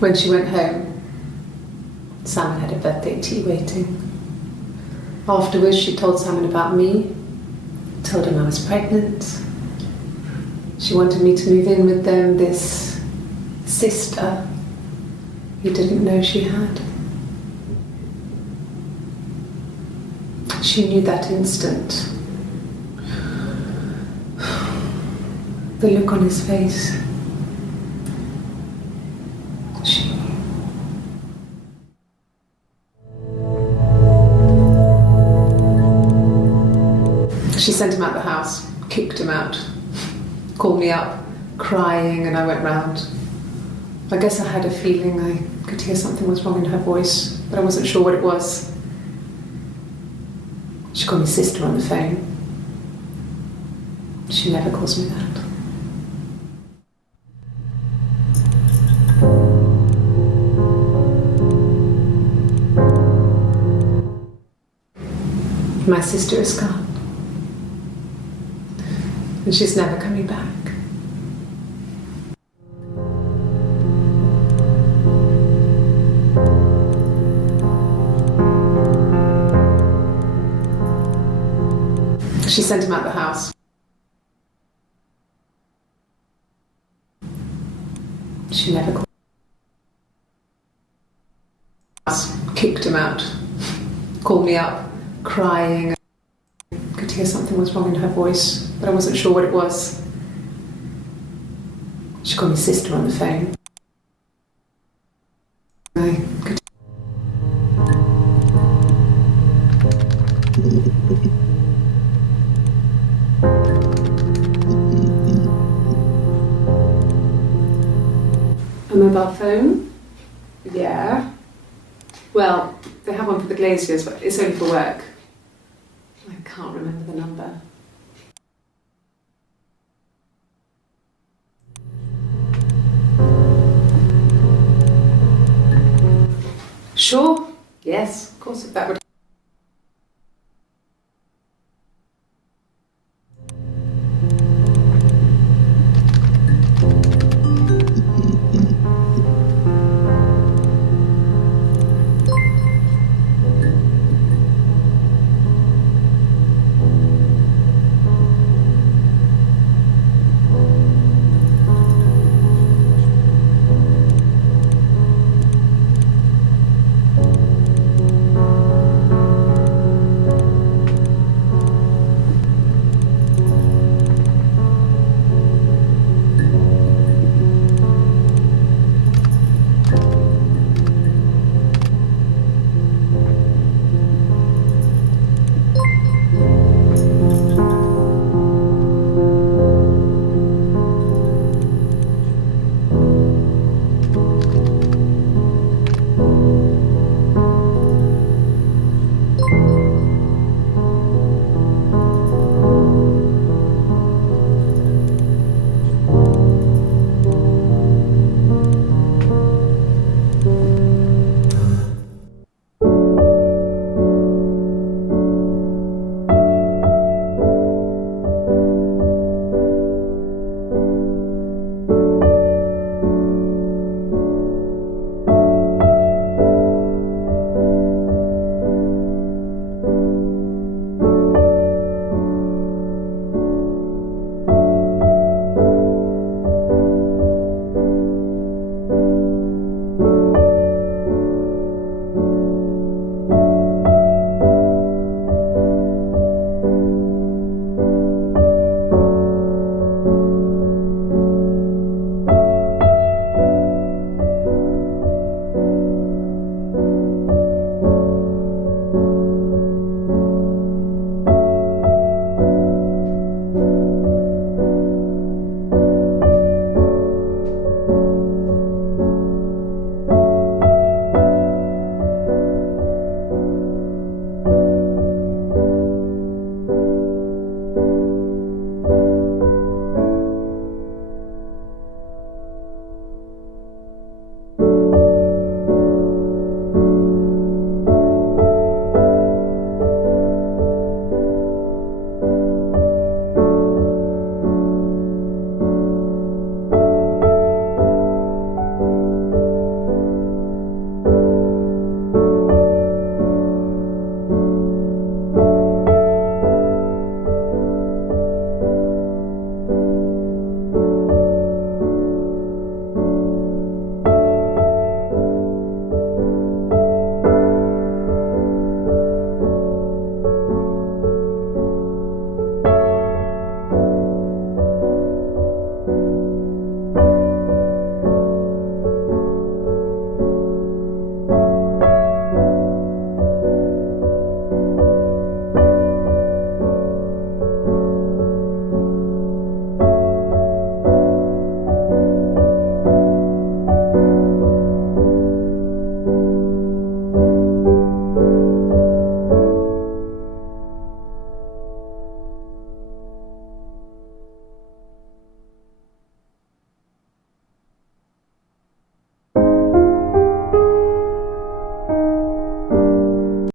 When she went home, Salmon had a birthday tea waiting. Afterwards, she told Salmon about me, told him I was pregnant. She wanted me to move in with them, this sister he didn't know she had. She knew that instant. The look on his face. She knew. She sent him out the house, kicked him out, called me up, crying, and I went round. I guess I had a feeling I could hear something was wrong in her voice, but I wasn't sure what it was. She called me sister on the phone. She never calls me that. My sister is gone. And she's never coming back. She sent him out the house. She never called. Kicked him out, called me up, crying. I could hear something was wrong in her voice, but I wasn't sure what it was. She called me sister on the phone. I could. A mobile phone? Yeah. Well, they have one for the Glaziers, but it's only for work. I can't remember the number. Sure. Yes, of course, if that would